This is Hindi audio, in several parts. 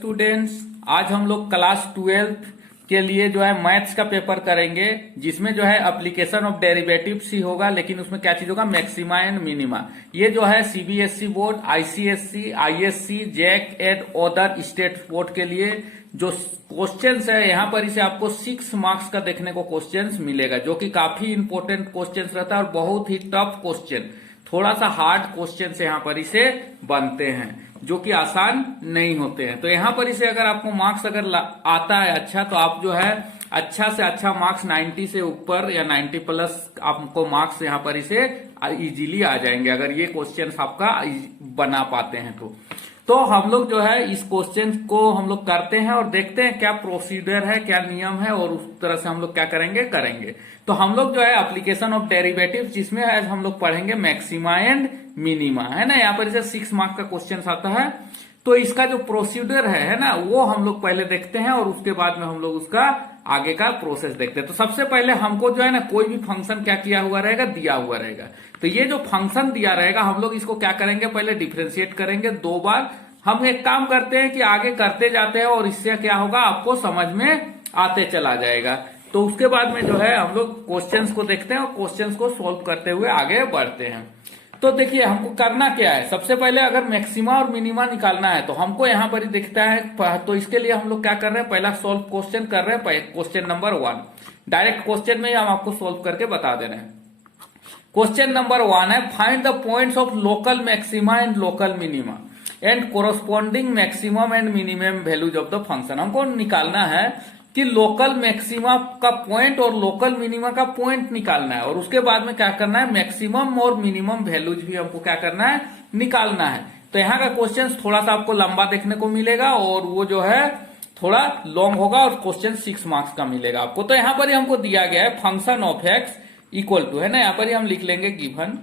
स्टूडेंट्स, आज हम लोग क्लास 12 के लिए जो है मैथ्स का पेपर करेंगे, जिसमें जो है एप्लीकेशन ऑफ डेरिवेटिव्स ही होगा। लेकिन उसमें क्या चीज होगा? Maxima and minima. ये जो है CBSE board, ICSE, ISC, JAC and other state board के लिए जो क्वेश्चंस है, यहाँ पर इसे आपको 6 मार्क्स का देखने को क्वेश्चंस मिलेगा, जो कि काफी इंपॉर्टेंट क्वेश्चंस रहता है और बहुत ही टफ क्वेश्चन, थोड़ा सा हार्ड क्वेश्चन से यहाँ पर इसे बनते हैं, जो कि आसान नहीं होते हैं। तो यहाँ पर इसे अगर आपको मार्क्स अगर आता है अच्छा, तो आप जो है अच्छा से अच्छा मार्क्स 90 से ऊपर या 90 प्लस आपको मार्क्स यहाँ पर इसे इजीली आ जाएंगे, अगर ये क्वेश्चन आपका बना पाते हैं तो हम लोग जो है इस क्वेश्चन को हम लोग करते हैं और देखते हैं क्या प्रोसीजर है, क्या नियम है, और उस तरह से हम लोग क्या करेंगे। तो हम लोग जो है एप्लीकेशन ऑफ डेरिवेटिव, जिसमें आज हम लोग पढ़ेंगे मैक्सिमा एंड मिनिमा, है ना। यहाँ पर इसे 6 मार्क्स का क्वेश्चन आता है, तो इसका जो प्रोसीजर है ना, वो हम लोग पहले देखते हैं और उसके बाद में हम लोग उसका आगे का प्रोसेस देखते हैं। तो सबसे पहले हमको जो है ना, कोई भी फंक्शन क्या किया हुआ रहेगा? दिया हुआ रहेगा। तो ये जो फंक्शन दिया रहेगा, हम लोग इसको क्या करेंगे? पहले डिफरेंशिएट करेंगे 2 बार। हम एक काम करते हैं कि आगे करते जाते हैं और इससे क्या होगा, आपको समझ में आते चला जाएगा। तो उसके बाद में जो है हम लोग क्वेश्चंस को देखते हैं और क्वेश्चंस को सोल्व करते हुए आगे बढ़ते हैं। तो देखिए हमको करना क्या है, सबसे पहले अगर मैक्सिमा और मिनिमा निकालना है तो हमको यहाँ पर ही दिखता है। तो इसके लिए हम लोग क्या कर रहे हैं, पहला सोल्व क्वेश्चन कर रहे हैं, क्वेश्चन नंबर 1। डायरेक्ट क्वेश्चन में हम आपको सोल्व करके बता दे रहे हैं। क्वेश्चन नंबर 1 है, find the points of local maxima and local minima and corresponding maximum and minimum values of the function. हमको निकालना है कि लोकल मैक्सिमा का पॉइंट और लोकल मिनिमा का पॉइंट निकालना है, और उसके बाद में क्या करना है, मैक्सिमम और मिनिमम वैल्यूज भी हमको क्या करना है, निकालना है। तो यहाँ का क्वेश्चन थोड़ा सा आपको लंबा देखने को मिलेगा और वो जो है थोड़ा लॉन्ग होगा, और क्वेश्चन 6 मार्क्स का मिलेगा आपको। तो यहाँ पर ही हमको दिया गया है function of x equal to, है ना, यहाँ पर ही हम लिख लेंगे given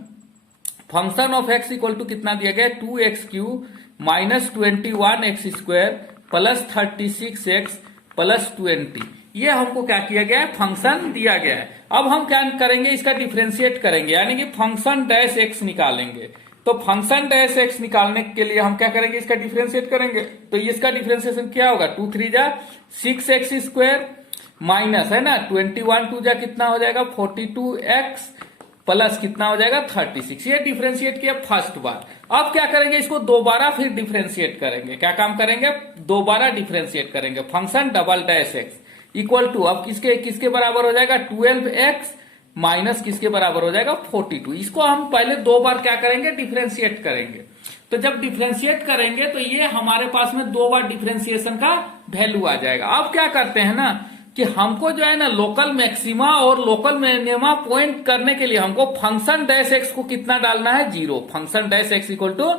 function of x equal to कितना दिया गया है, 2x³ minus 21x² plus 36x plus 20। ये हमको क्या किया गया है, फंक्शन दिया गया है। अब हम क्या करेंगे, इसका डिफरेंशिएट करेंगे, यानी कि फंक्शन डैश एक्स निकालेंगे। तो फंक्शन डैश एक्स निकालने के लिए हम क्या करेंगे, इसका डिफरेंशिएट करेंगे। तो इसका डिफरेंशिएशन क्या होगा, 2 3 जा 6x² माइनस, है ना, 21 2 जा कितना हो जाएगा 42x प्लस कितना हो जाएगा 36। ये डिफरेंशिएट किया फर्स्ट बार। अब क्या करेंगे, इसको दोबारा फिर डिफरेंशिएट करेंगे। क्या काम करेंगे, दोबारा डिफरेंशिएट करेंगे। Function double dash x equal to, अब किसके बराबर हो जाएगा, 12x माइनस किसके बराबर हो जाएगा 42। इसको हम पहले 2 बार क्या करेंगे, डिफरेंशिएट करेंगे। तो जब डिफरेंशिएट करेंगे तो ये हमारे पास में 2 बार डिफरेंशिएशन का वैल्यू आ जाएगा। अब क्या करते हैं ना, कि हमको जो है ना लोकल मैक्सिमा और लोकल मिनिमा पॉइंट करने के लिए हमको फंक्शन डैश एक्स को कितना डालना है, 0। Function dash x equal to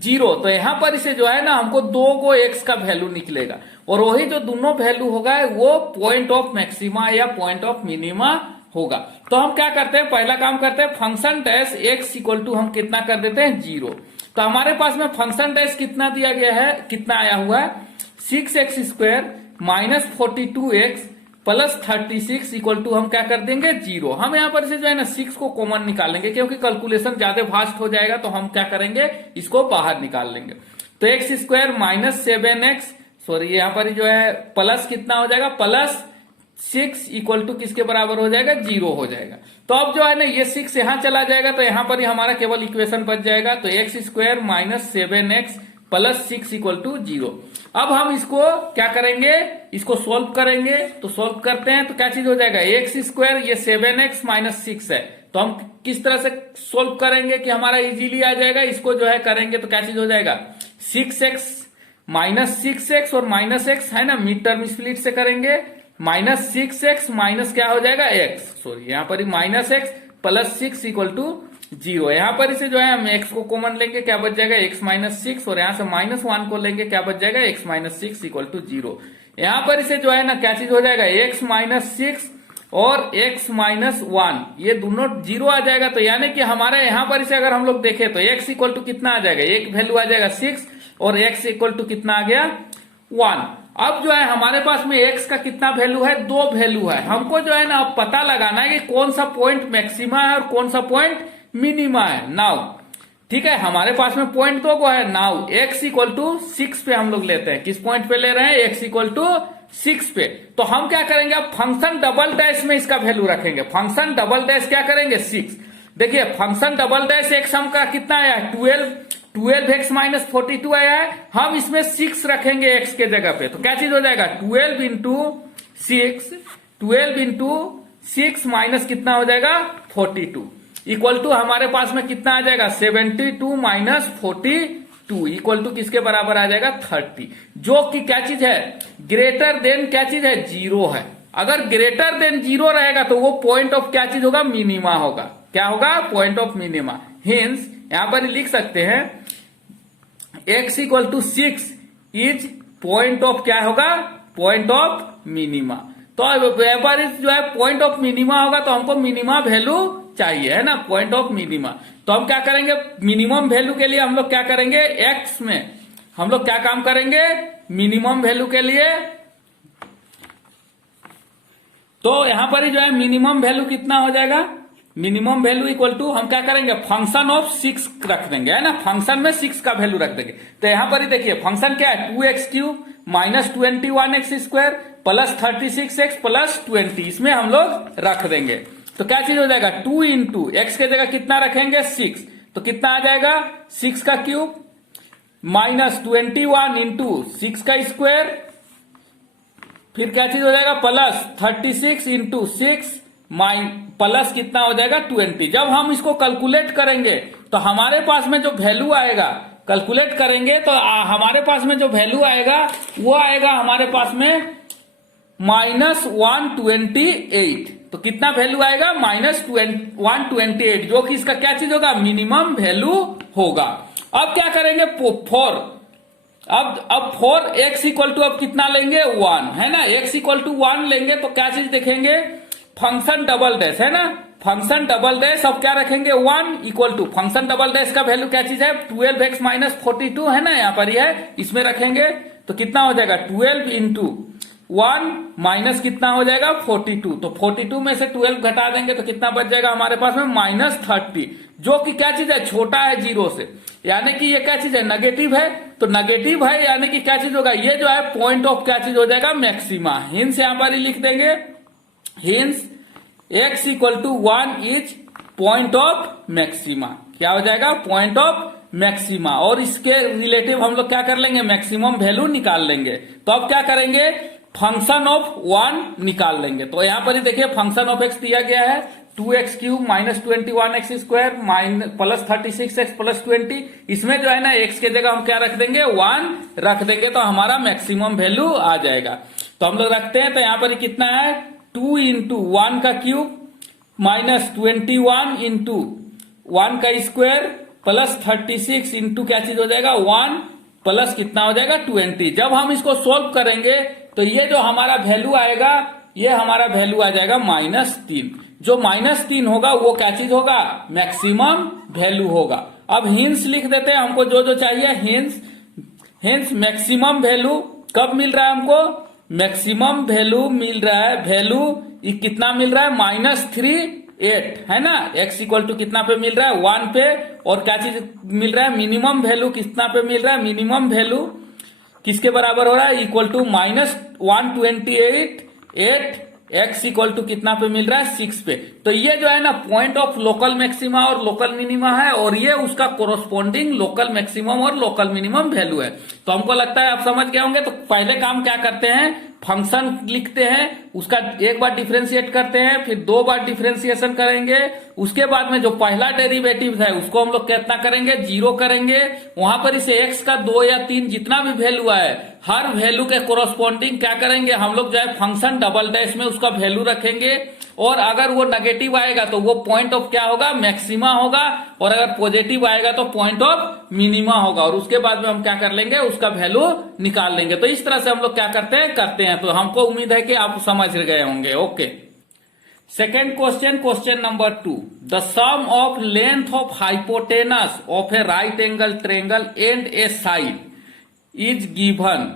0। तो यहां पर इसे जो है ना, हमको 2 को एक्स का वैल्यू निकलेगा, और वही जो दोनों वैल्यू होगा वो पॉइंट ऑफ मैक्सिमा या पॉइंट ऑफ मिनिमा होगा। तो हम क्या करते हैं, पहला काम करते हैं, function dash x equal to हम कितना कर देते हैं, 0। तो हमारे पास में फंक्शन डैश कितना दिया गया है, कितना आया हुआ है, 6x² minus 42x plus 36 equal to हम क्या कर देंगे, 0। हम यहाँ पर से जो है ना 6 को कॉमन निकालेंगे, क्योंकि कैलकुलेशन ज्यादा फास्ट हो जाएगा, तो हम क्या करेंगे, इसको बाहर निकाल लेंगे। तो x² माइनस 7x, सॉरी यहाँ पर जो है प्लस कितना हो जाएगा, प्लस 6 इक्वल टू किसके बराबर हो जाएगा, 0 हो जाएगा। तो अब जो है ना ये 6 यहां चला जाएगा, तो यहां पर ही हमारा केवल इक्वेशन बच जाएगा। तो x² minus 7x plus 6 equal to 0। अब हम इसको क्या करेंगे, इसको सोल्व करेंगे। तो सोल्व करते हैं तो क्या चीज हो जाएगा, x², ये 7x माइनस 6 है। तो हम किस तरह से सोल्व करेंगे कि हमारा इजीली आ जाएगा, इसको जो है करेंगे तो क्या चीज हो जाएगा, 6x माइनस 6x और माइनस x, है ना, मिड टर्म स्प्लिट से करेंगे। माइनस 6x माइनस क्या हो जाएगा x, सॉरी यहाँ पर minus x plus 6 equal to 0। यहाँ पर इसे जो है हम x को कॉमन लेंगे, क्या बच जाएगा x माइनस 6, और यहाँ से -1 को लेंगे, क्या बच जाएगा x माइनस 6 इक्वल टू 0। यहाँ पर इसे जो है ना क्या चीज हो जाएगा, x माइनस 6 और x माइनस 1, ये दोनों 0 आ जाएगा। तो यानी कि हमारे यहाँ पर इसे अगर हम लोग देखें तो x इक्वल टू कितना आ जाएगा, एक वैल्यू आ जाएगा 6 और x इक्वल टू कितना आ गया 1। अब जो है हमारे पास में x का कितना वैल्यू है, 2 वैल्यू है। हमको जो है ना अब पता लगाना है कि कौन सा पॉइंट मैक्सिमा है और कौन सा पॉइंट मिनिमा है। नाउ ठीक है, हमारे पास में पॉइंट 2 को है। नाउ x इक्वल टू 6 पे हम लोग लेते हैं। किस पॉइंट पे ले रहे हैं? x इक्वल टू 6 पे। तो हम क्या करेंगे, अब फंक्शन डबल डैश में इसका वैल्यू रखेंगे। फंक्शन डबल डैश क्या करेंगे? 6। देखिए फंक्शन डबल डैश एक्स हम का कितना आया है? 12 एक्स माइनस 42 आया है। हम इसमें 6 रखेंगे एक्स के जगह पे, तो क्या चीज हो जाएगा? 12 इंटू 6 माइनस कितना हो जाएगा? 42 इक्वल टू हमारे पास में कितना आ जाएगा? 72 माइनस 42 इक्वल टू किसके बराबर आ जाएगा? 30, जो कि क्या चीज है? ग्रेटर देन क्या चीज है? 0 है। अगर ग्रेटर देन 0 रहेगा तो वो पॉइंट ऑफ क्या चीज होगा? मिनिमा होगा। क्या होगा? Point of minima. हिंस यहां पर लिख सकते हैं x equal to 6 is point of क्या होगा? Point of minima. तो व्यापार जो है पॉइंट ऑफ मिनिमा होगा, तो हमको मिनिमा वैल्यू चाहिए, है ना? Point of minima. तो हम क्या करेंगे? मिनिमम वैल्यू के लिए हम लोग क्या करेंगे? x में हम लोग क्या काम करेंगे? मिनिमम वैल्यू के लिए तो यहां पर ही जो है मिनिमम वैल्यू कितना हो जाएगा? मिनिमम वैल्यू इक्वल टू हम क्या करेंगे? फंक्शन ऑफ 6 रख देंगे, है ना? फंक्शन में 6 का वैल्यू रख देंगे। तो यहां पर ही देखिए फंक्शन क्या है? 2x³ minus 21x² plus 36x plus 20, इसमें हम लोग रख देंगे। तो क्या चीज हो जाएगा? 2 इंटू एक्स के जगह कितना रखेंगे? 6, तो कितना आ जाएगा? 6 का क्यूब माइनस 21 इंटू 6 का स्क्वायर, फिर क्या चीज हो जाएगा? प्लस 36 इंटू 6 प्लस कितना हो जाएगा? 20। जब हम इसको कैलकुलेट करेंगे तो हमारे पास में जो वैल्यू आएगा, कैलकुलेट करेंगे तो हमारे पास में जो वैल्यू आएगा वो आएगा हमारे पास में माइनस 128। तो कितना वैल्यू आएगा? माइनस 128, जो कि इसका क्या चीज होगा? मिनिमम वैल्यू होगा। अब क्या करेंगे? अब फॉर x इक्वल टू अब कितना लेंगे? 1, है ना? x इक्वल टू 1 लेंगे तो क्या चीज देखेंगे? फंक्शन डबल डैश, है ना? फंक्शन डबल डैश अब क्या रखेंगे? 1 equal to function double dash का वैल्यू क्या चीज है? 12x माइनस 42, है ना? यहां पर यह है, इसमें रखेंगे तो कितना हो जाएगा? 12 इंटू 1 माइनस कितना हो जाएगा? 42। तो 42 में से 12 घटा देंगे तो कितना बच जाएगा हमारे पास में? माइनस 30, जो कि क्या चीज है? छोटा है 0 से, यानी कि ये क्या चीज है? नेगेटिव है। तो नेगेटिव है यानी कि क्या चीज होगा? ये जो है पॉइंट ऑफ क्या चीज हो जाएगा? मैक्सिमा। हिंस यहां पर ही लिख देंगे, hence x equal to 1 is point of maxima. क्या हो जाएगा? Point of maxima. और इसके रिलेटिव हम लोग क्या कर लेंगे? मैक्सिमम वैल्यू निकाल लेंगे। तो अब क्या करेंगे? फंक्शन ऑफ 1 निकाल लेंगे। तो यहां पर ही देखिए फंक्शन ऑफ x दिया गया है 2x³ minus 21x² minus plus 36x plus 20। इसमें जो है ना x के जगह हम क्या रख देंगे? 1 रख देंगे तो हमारा मैक्सिमम वैल्यू आ जाएगा। तो हम लोग रखते हैं, तो यहां पर कितना है? 2 इंटू 1 का क्यूब माइनस 21 इंटू 1 का स्क्वायर प्लस 36 इंटू क्या चीज हो जाएगा? 1 प्लस कितना हो जाएगा? 20। जब हम इसको सोल्व करेंगे तो ये जो हमारा वैल्यू आएगा, ये हमारा वैल्यू आ जाएगा -3। जो -3 होगा वो क्या चीज होगा? मैक्सिमम वैल्यू होगा। अब हिंस लिख देते हैं, हमको जो जो चाहिए हिंस मैक्सिमम वैल्यू कब मिल रहा है हमको? मैक्सिमम वैल्यू मिल रहा है, वैल्यू कितना मिल रहा है? -38, है ना? x इक्वल टू कितना पे मिल रहा है? 1 पे। और क्या चीज मिल रहा है? मिनिमम वैल्यू कितना पे मिल रहा है? मिनिमम वैल्यू किसके बराबर हो रहा है? Equal to -128 x equal to कितना पे मिल रहा है? 6 पे। तो ये जो है ना पॉइंट ऑफ लोकल मैक्सिमा और लोकल मिनिमा है, और ये उसका कोरोस्पोंडिंग लोकल मैक्सिमम और लोकल मिनिमम वैल्यू है। तो हमको लगता है आप समझ गए होंगे। तो पहले काम क्या करते हैं? फंक्शन लिखते हैं, उसका एक बार डिफरेंशिएट करते हैं, फिर 2 बार डिफरेंशिएशन करेंगे। उसके बाद में जो पहला डेरिवेटिव है उसको हम लोग कितना करेंगे? 0 करेंगे। वहां पर इसे x का 2 या 3 जितना भी वैल्यू है, हर वैल्यू के कोरोस्पोंडिंग क्या करेंगे हम लोग? जो है फंक्शन डबल डैश में उसका वैल्यू रखेंगे, और अगर वो नेगेटिव आएगा तो वो पॉइंट ऑफ क्या होगा? मैक्सिमा होगा, और अगर पॉजिटिव आएगा तो पॉइंट ऑफ मिनिमा होगा। और उसके बाद में हम क्या कर लेंगे? उसका वैल्यू निकाल लेंगे। तो इस तरह से हम लोग क्या करते हैं। तो हमको उम्मीद है कि आप समझ गए होंगे। Okay, second question number 2। The sum of length of hypotenuse of a right angle triangle and a side is given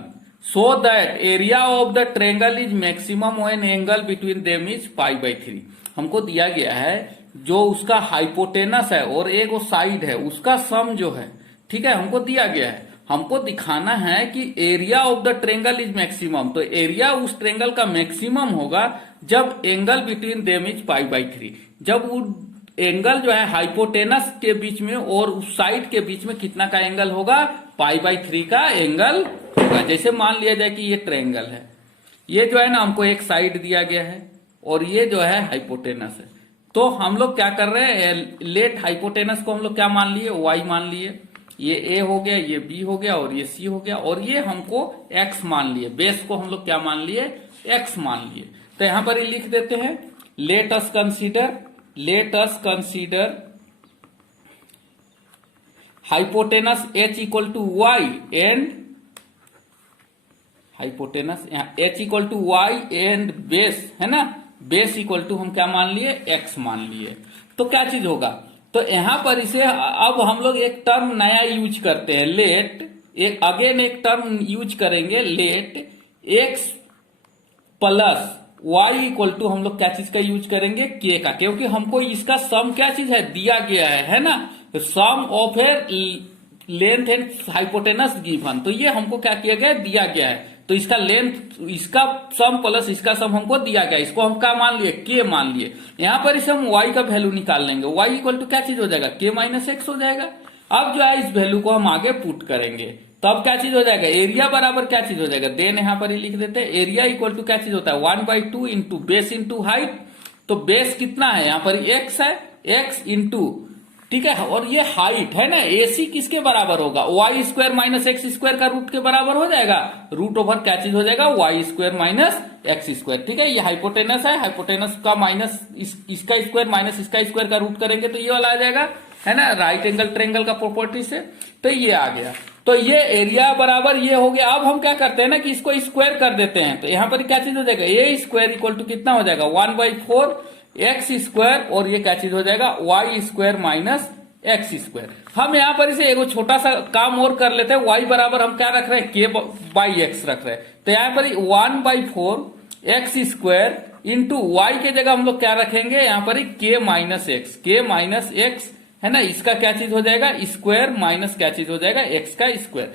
so that area of the triangle is maximum when angle between them is π/3। हमको दिया गया है जो उसका हाइपोटेनस है और एक वो साइड है उसका सम जो है, ठीक है, हमको दिया गया है। हमको दिखाना है कि area of the triangle is maximum. तो एरिया उस ट्रेंगल का मैक्सिमम होगा जब एंगल बिटवीन देम इज π/3। जब वो एंगल जो है हाइपोटेनस के बीच में और उस साइड के बीच में कितना का एंगल होगा, π/3 का एंगल होगा। जैसे मान लिया जाए कि ये ट्रेंगल है, ये जो है ना हमको एक साइड दिया गया है और ये जो है हाइपोटेनस है। तो हम लोग क्या कर रहे हैं, लेट हाइपोटेनस को हम लोग क्या मान लिए, y मान लिए। ये a हो गया, ये b हो गया और ये c हो गया, और ये हमको x मान लिए। बेस को हम लोग क्या मान लिए, x मान लिए। तो यहां पर लिख देते हैं, let us consider hypotenuse h equal to y and hypotenuse h equal to y and base है ना, बेस इक्वल टू हम क्या मान लिए, x मान लिए। तो क्या चीज होगा, तो यहां पर इसे अब हम लोग एक टर्म नया यूज करते हैं, लेट, एक टर्म यूज करेंगे, let x plus y equal to हम लोग क्या चीज का यूज करेंगे, k का, क्योंकि हमको इसका सम क्या चीज है, दिया गया है ना, sum of a length and hypotenuse given. तो ये हमको क्या किया गया, दिया गया है। तो इसका लेंथ, इसका सम प्लस इसका सम हमको दिया गया, इसको हम क्या मान लिए, k मान लिए। यहां पर इसे हम y का वैल्यू निकाल लेंगे, y इक्वल टू क्या चीज हो जाएगा, k माइनस x हो जाएगा। अब जो है इस वैल्यू को हम आगे पुट करेंगे, तो अब क्या चीज हो जाएगा, एरिया बराबर क्या चीज हो जाएगा, देन यहां पर ही लिख देते हैं, एरिया इक्वल टू क्या चीज होता है, 1/2 इंटू बेस इंटू हाइट। तो बेस कितना है, यहां पर x है, x इंटू, ठीक है, और ये हाइट है ना, AC किसके बराबर होगा, y square minus x square का रूट के बराबर हो जाएगा। रूट ओवर क्या चीज हो जाएगा, y square minus x square. ठीक है, ये हाइपोटेनस है, हाइपोटेनस का माइनस इसका स्क्वायर माइनस इसका स्क्वायर का रूट करेंगे तो ये वाला आ जाएगा, है ना, राइट एंगल ट्रेंगल का प्रॉपर्टी से। तो ये आ गया, तो ये एरिया बराबर ये हो गया। अब हम क्या करते हैं ना कि इसको स्क्वायर कर देते हैं, तो यहां पर क्या चीज हो जाएगा, ए स्क्वायर इक्वल टू कितना हो जाएगा, 1/4 एक्स स्क्वायर, और ये क्या चीज हो जाएगा, y square minus x square. हम यहाँ पर इसे एगो छोटा सा काम और कर लेते हैं, वाई बराबर हम क्या रख रहे हैं, के बाई एक्स रख रहे हैं। तो यहाँ पर 1/4 एक्स स्क्वायर इंटू वाई के जगह हम लोग क्या रखेंगे, यहाँ पर के माइनस एक्स, है ना, इसका क्या चीज हो जाएगा, स्क्वायर माइनस क्या चीज हो जाएगा, एक्स का स्क्वायर।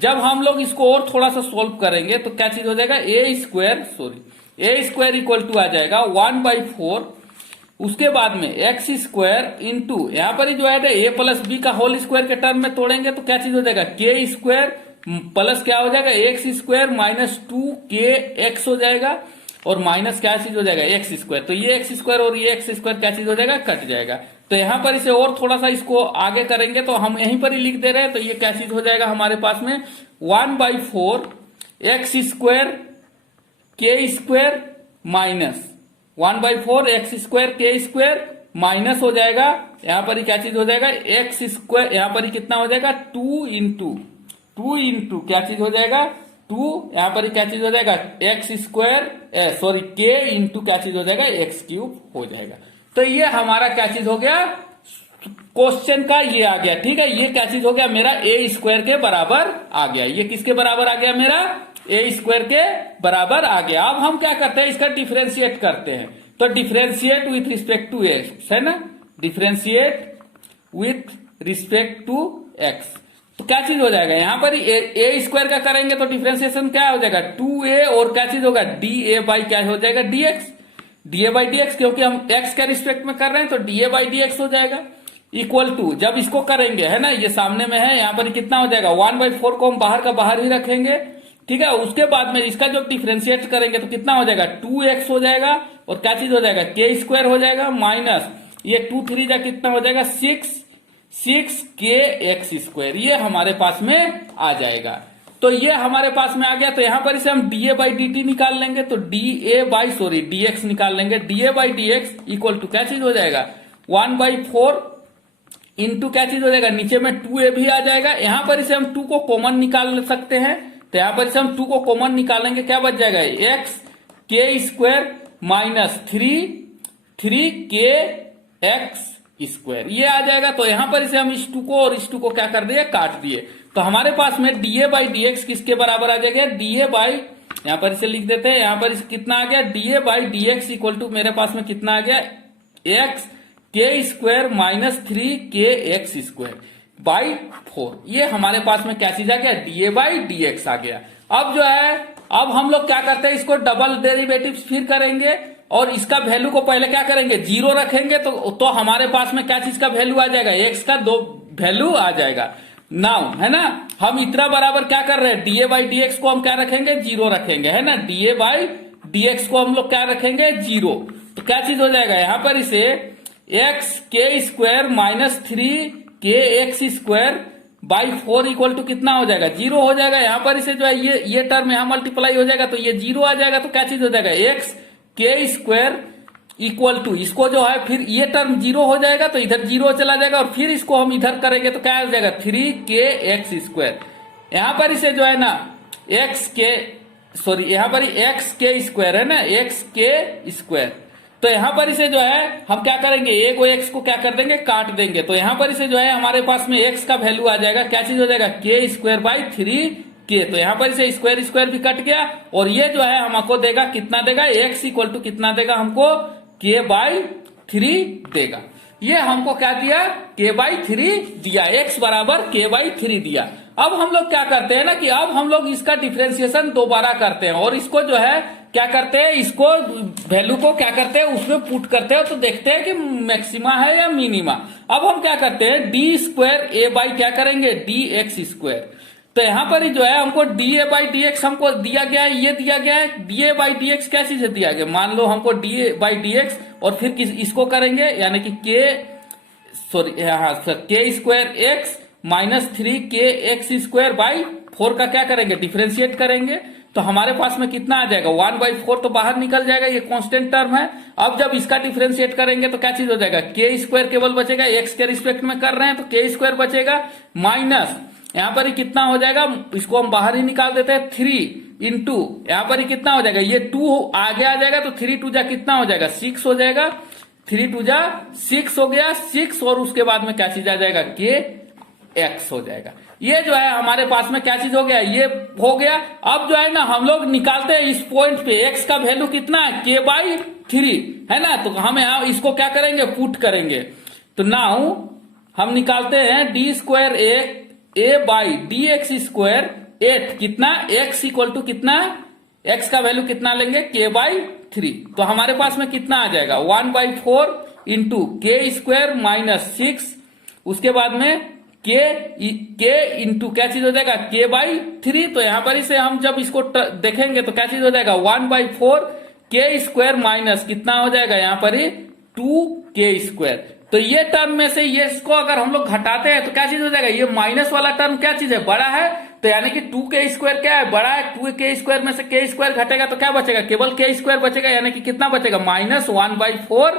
जब हम लोग इसको और थोड़ा सा सोल्व करेंगे तो क्या चीज हो जाएगा, ए स्क्वायर इक्वल टू आ जाएगा 1/4, उसके बाद में एक्स स्क्वायर इंटू यहां पर ही जो है ए प्लस बी का होल स्क्वायर के टर्म में तोड़ेंगे तो क्या चीज हो जाएगा, के स्क्वायर प्लस क्या हो जाएगा, एक्स स्क्वायर माइनस 2 एक्स हो जाएगा, और माइनस क्या चीज हो जाएगा, एक्स स्क्वायर। तो ये एक्स स्क्वायर और ये एक्स स्क्वायर क्या चीज हो जाएगा, कट जाएगा। तो यहां पर इसे और थोड़ा सा इसको आगे करेंगे तो हम यहीं पर ही लिख दे रहे हैं, तो ये क्या चीज हो जाएगा हमारे पास में 1/4 एक्स स्क्वायर के स्क्वायर माइनस 1/4 एक्स स्क्वायर के स्क्वायर माइनस हो जाएगा, यहां पर ही क्या चीज हो जाएगा, एक्स स्क्वायर, यहां पर ही कितना हो जाएगा, 2 इंटू क्या चीज हो जाएगा, 2, यहां पर ही क्या चीज हो जाएगा, एक्स स्क्वायर के इंटू क्या चीज हो जाएगा, एक्स क्यूब हो जाएगा। तो ये हमारा क्या चीज हो गया, क्वेश्चन का ये आ गया। ठीक है, ये क्या चीज हो गया, मेरा ए स्क्वायर के बराबर आ गया। ये किसके बराबर आ गया, मेरा ए स्क्वायर के बराबर आ गया। अब हम क्या करते हैं, इसका डिफरेंशिएट करते हैं। तो differentiate with respect to x, है ना, differentiate with respect to x. तो क्या चीज हो जाएगा, यहां पर ए स्क्वायर का करेंगे तो डिफरेंशिएशन क्या हो जाएगा, 2a, और क्या चीज होगा, डी बाई क्या हो जाएगा, डीए बाई डी एक्स, क्योंकि हम एक्स के रिस्पेक्ट में कर रहे हैं तो डीए बाई डी एक्स हो जाएगा, इक्वल टू, जब इसको करेंगे, है ना, ये सामने में है, यहां पर कितना हो जाएगा, 1/4 को हम बाहर का बाहर ही रखेंगे। ठीक है, उसके बाद में इसका जो डिफरेंशिएट करेंगे तो कितना हो जाएगा, 2x हो जाएगा, और क्या चीज हो जाएगा, के स्क्वायर हो जाएगा, माइनस ये 2 3 जा कितना हो जाएगा, 6 के एक्स स्क्वायर। ये हमारे पास में आ जाएगा। तो ये हमारे पास में आ गया। तो यहां पर इसे हम डीए बाई डी टी निकाल लेंगे, तो डीएक्स निकाल लेंगे, dA by d x equal to क्या चीज हो जाएगा, 1/4 इंटू क्या चीज हो जाएगा, नीचे में 2a भी आ जाएगा। यहां पर इसे हम 2 को कॉमन निकाल सकते हैं, तो यहां पर इसे हम 2 को कॉमन निकालेंगे, क्या बच जाएगा, एक्स के स्क्वायर माइनस 3 के एक्स स्क्वायर, ये आ जाएगा। तो यहां पर इसे हम इस 2 को और इस 2 को क्या कर दिए, काट दिए। तो हमारे पास में डीए बाई डी एक्स किसके बराबर आ जाएगा, डीए बाई, यहां पर इसे लिख देते हैं, यहां पर कितना आ गया, dA by d x equal to मेरे पास में कितना आ गया, एक्स के स्क्वायर माइनस 3kx² बाई 4। ये हमारे पास में क्या चीज आ गया, dA/dx आ गया। अब जो है अब हम लोग क्या करते हैं, इसको डबल डेरिवेटिव फिर करेंगे और इसका वैल्यू को पहले क्या करेंगे, 0 रखेंगे तो हमारे पास में क्या चीज का वैल्यू आ जाएगा, x का 2 वैल्यू आ जाएगा। नाउ है ना, हम इतना बराबर क्या कर रहे हैं, dA/dx को हम क्या रखेंगे, 0 रखेंगे, है ना। dA/dx को हम लोग क्या रखेंगे, 0। तो क्या चीज हो जाएगा यहाँ पर, इसे x² minus 3kx² by 4 equal to कितना हो जाएगा, 0 हो जाएगा। यहाँ पर इसे जो है ये टर्म यहाँ मल्टीप्लाई हो जाएगा तो ये 0 आ जाएगा। तो क्या चीज हो जाएगा, x² इक्वल टू, इसको जो है फिर ये टर्म 0 हो जाएगा तो इधर 0 चला जाएगा और फिर इसको हम इधर करेंगे तो क्या हो जाएगा, 3kx²। यहाँ पर इसे जो है ना यहाँ पर x² है ना, x² तो यहाँ पर इसे जो है हम क्या करेंगे, एक x को क्या कर देंगे, काट देंगे। तो यहाँ पर इसे जो है हमारे पास में x का वैल्यू आ जाएगा, क्या चीज हो जाएगा, k² बाई 3k। तो यहाँ पर इसे स्क्वायर भी कट गया और ये जो है हमको देगा कितना देगा, x इक्वल टू कितना देगा हमको, k/3 देगा। ये हमको क्या दिया, k/3 दिया, x बराबर k/3 दिया। अब हम लोग क्या करते हैं ना कि अब हम लोग इसका डिफरेंशिएशन दोबारा करते हैं और इसको जो है क्या करते हैं, इसको वैल्यू को क्या करते हैं उसमें पुट करते हैं तो देखते हैं कि मैक्सिमा है या मिनिमा। अब हम क्या करते हैं, d² a बाई क्या करेंगे, dx²। तो यहाँ पर ही जो है हमको dA/dx हमको दिया गया है, ये दिया गया है। dA/dx क्या चीज दिया गया, मान लो हमको dA/dx और फिर इसको करेंगे यानी कि k² माइनस 3kx² बाई 4 का क्या करेंगे, डिफरेंशिएट करेंगे तो हमारे पास में कितना आ जाएगा, 1/4 तो बाहर निकल जाएगा, ये कांस्टेंट टर्म है। अब जब इसका डिफरेंशिएट करेंगे तो क्या चीज हो जाएगा, k² केवल बचेगा, x के रिस्पेक्ट में कर रहे हैं तो k² बचेगा माइनस यहाँ पर ही कितना हो जाएगा, इसको हम बाहर ही निकाल देते हैं, 3 इंटू यहाँ पर ही कितना हो जाएगा, ये 2 आगे आ जाएगा तो 3 2 जा कितना हो जाएगा, 6 हो जाएगा, 3 2 जा 6 हो गया, 6 और उसके बाद में क्या चीज आ जाएगा, kx हो जाएगा। ये जो है हमारे पास में क्या चीज हो गया, ये हो गया। अब जो है ना हम लोग निकालते हैं इस पॉइंट पे x का वैल्यू कितना है, k/3 है ना। तो हम यहाँ इसको क्या करेंगे, पुट करेंगे। तो नाउ हम निकालते हैं d² a बाई dx² 8 कितना, x इक्वल टू कितना, x का वैल्यू कितना लेंगे, k/3। तो हमारे पास में कितना आ जाएगा, 1/4 इंटू k² माइनस 6, उसके बाद में k इंटू क्या चीज हो जाएगा, k/3। तो यहाँ पर इसे हम जब इसको देखेंगे तो क्या चीज हो जाएगा, 1/4 k² माइनस कितना हो जाएगा यहाँ पर ही 2k²। तो ये टर्म में से ये इसको अगर हम लोग घटाते हैं तो क्या चीज हो जाएगा, ये माइनस वाला टर्म क्या चीज है, बड़ा है। तो यानी कि 2k² क्या है, बड़ा है। 2k² में से k² घटेगा तो क्या बचेगा, केवल k² बचेगा, यानी कि कितना बचेगा, माइनस 1/4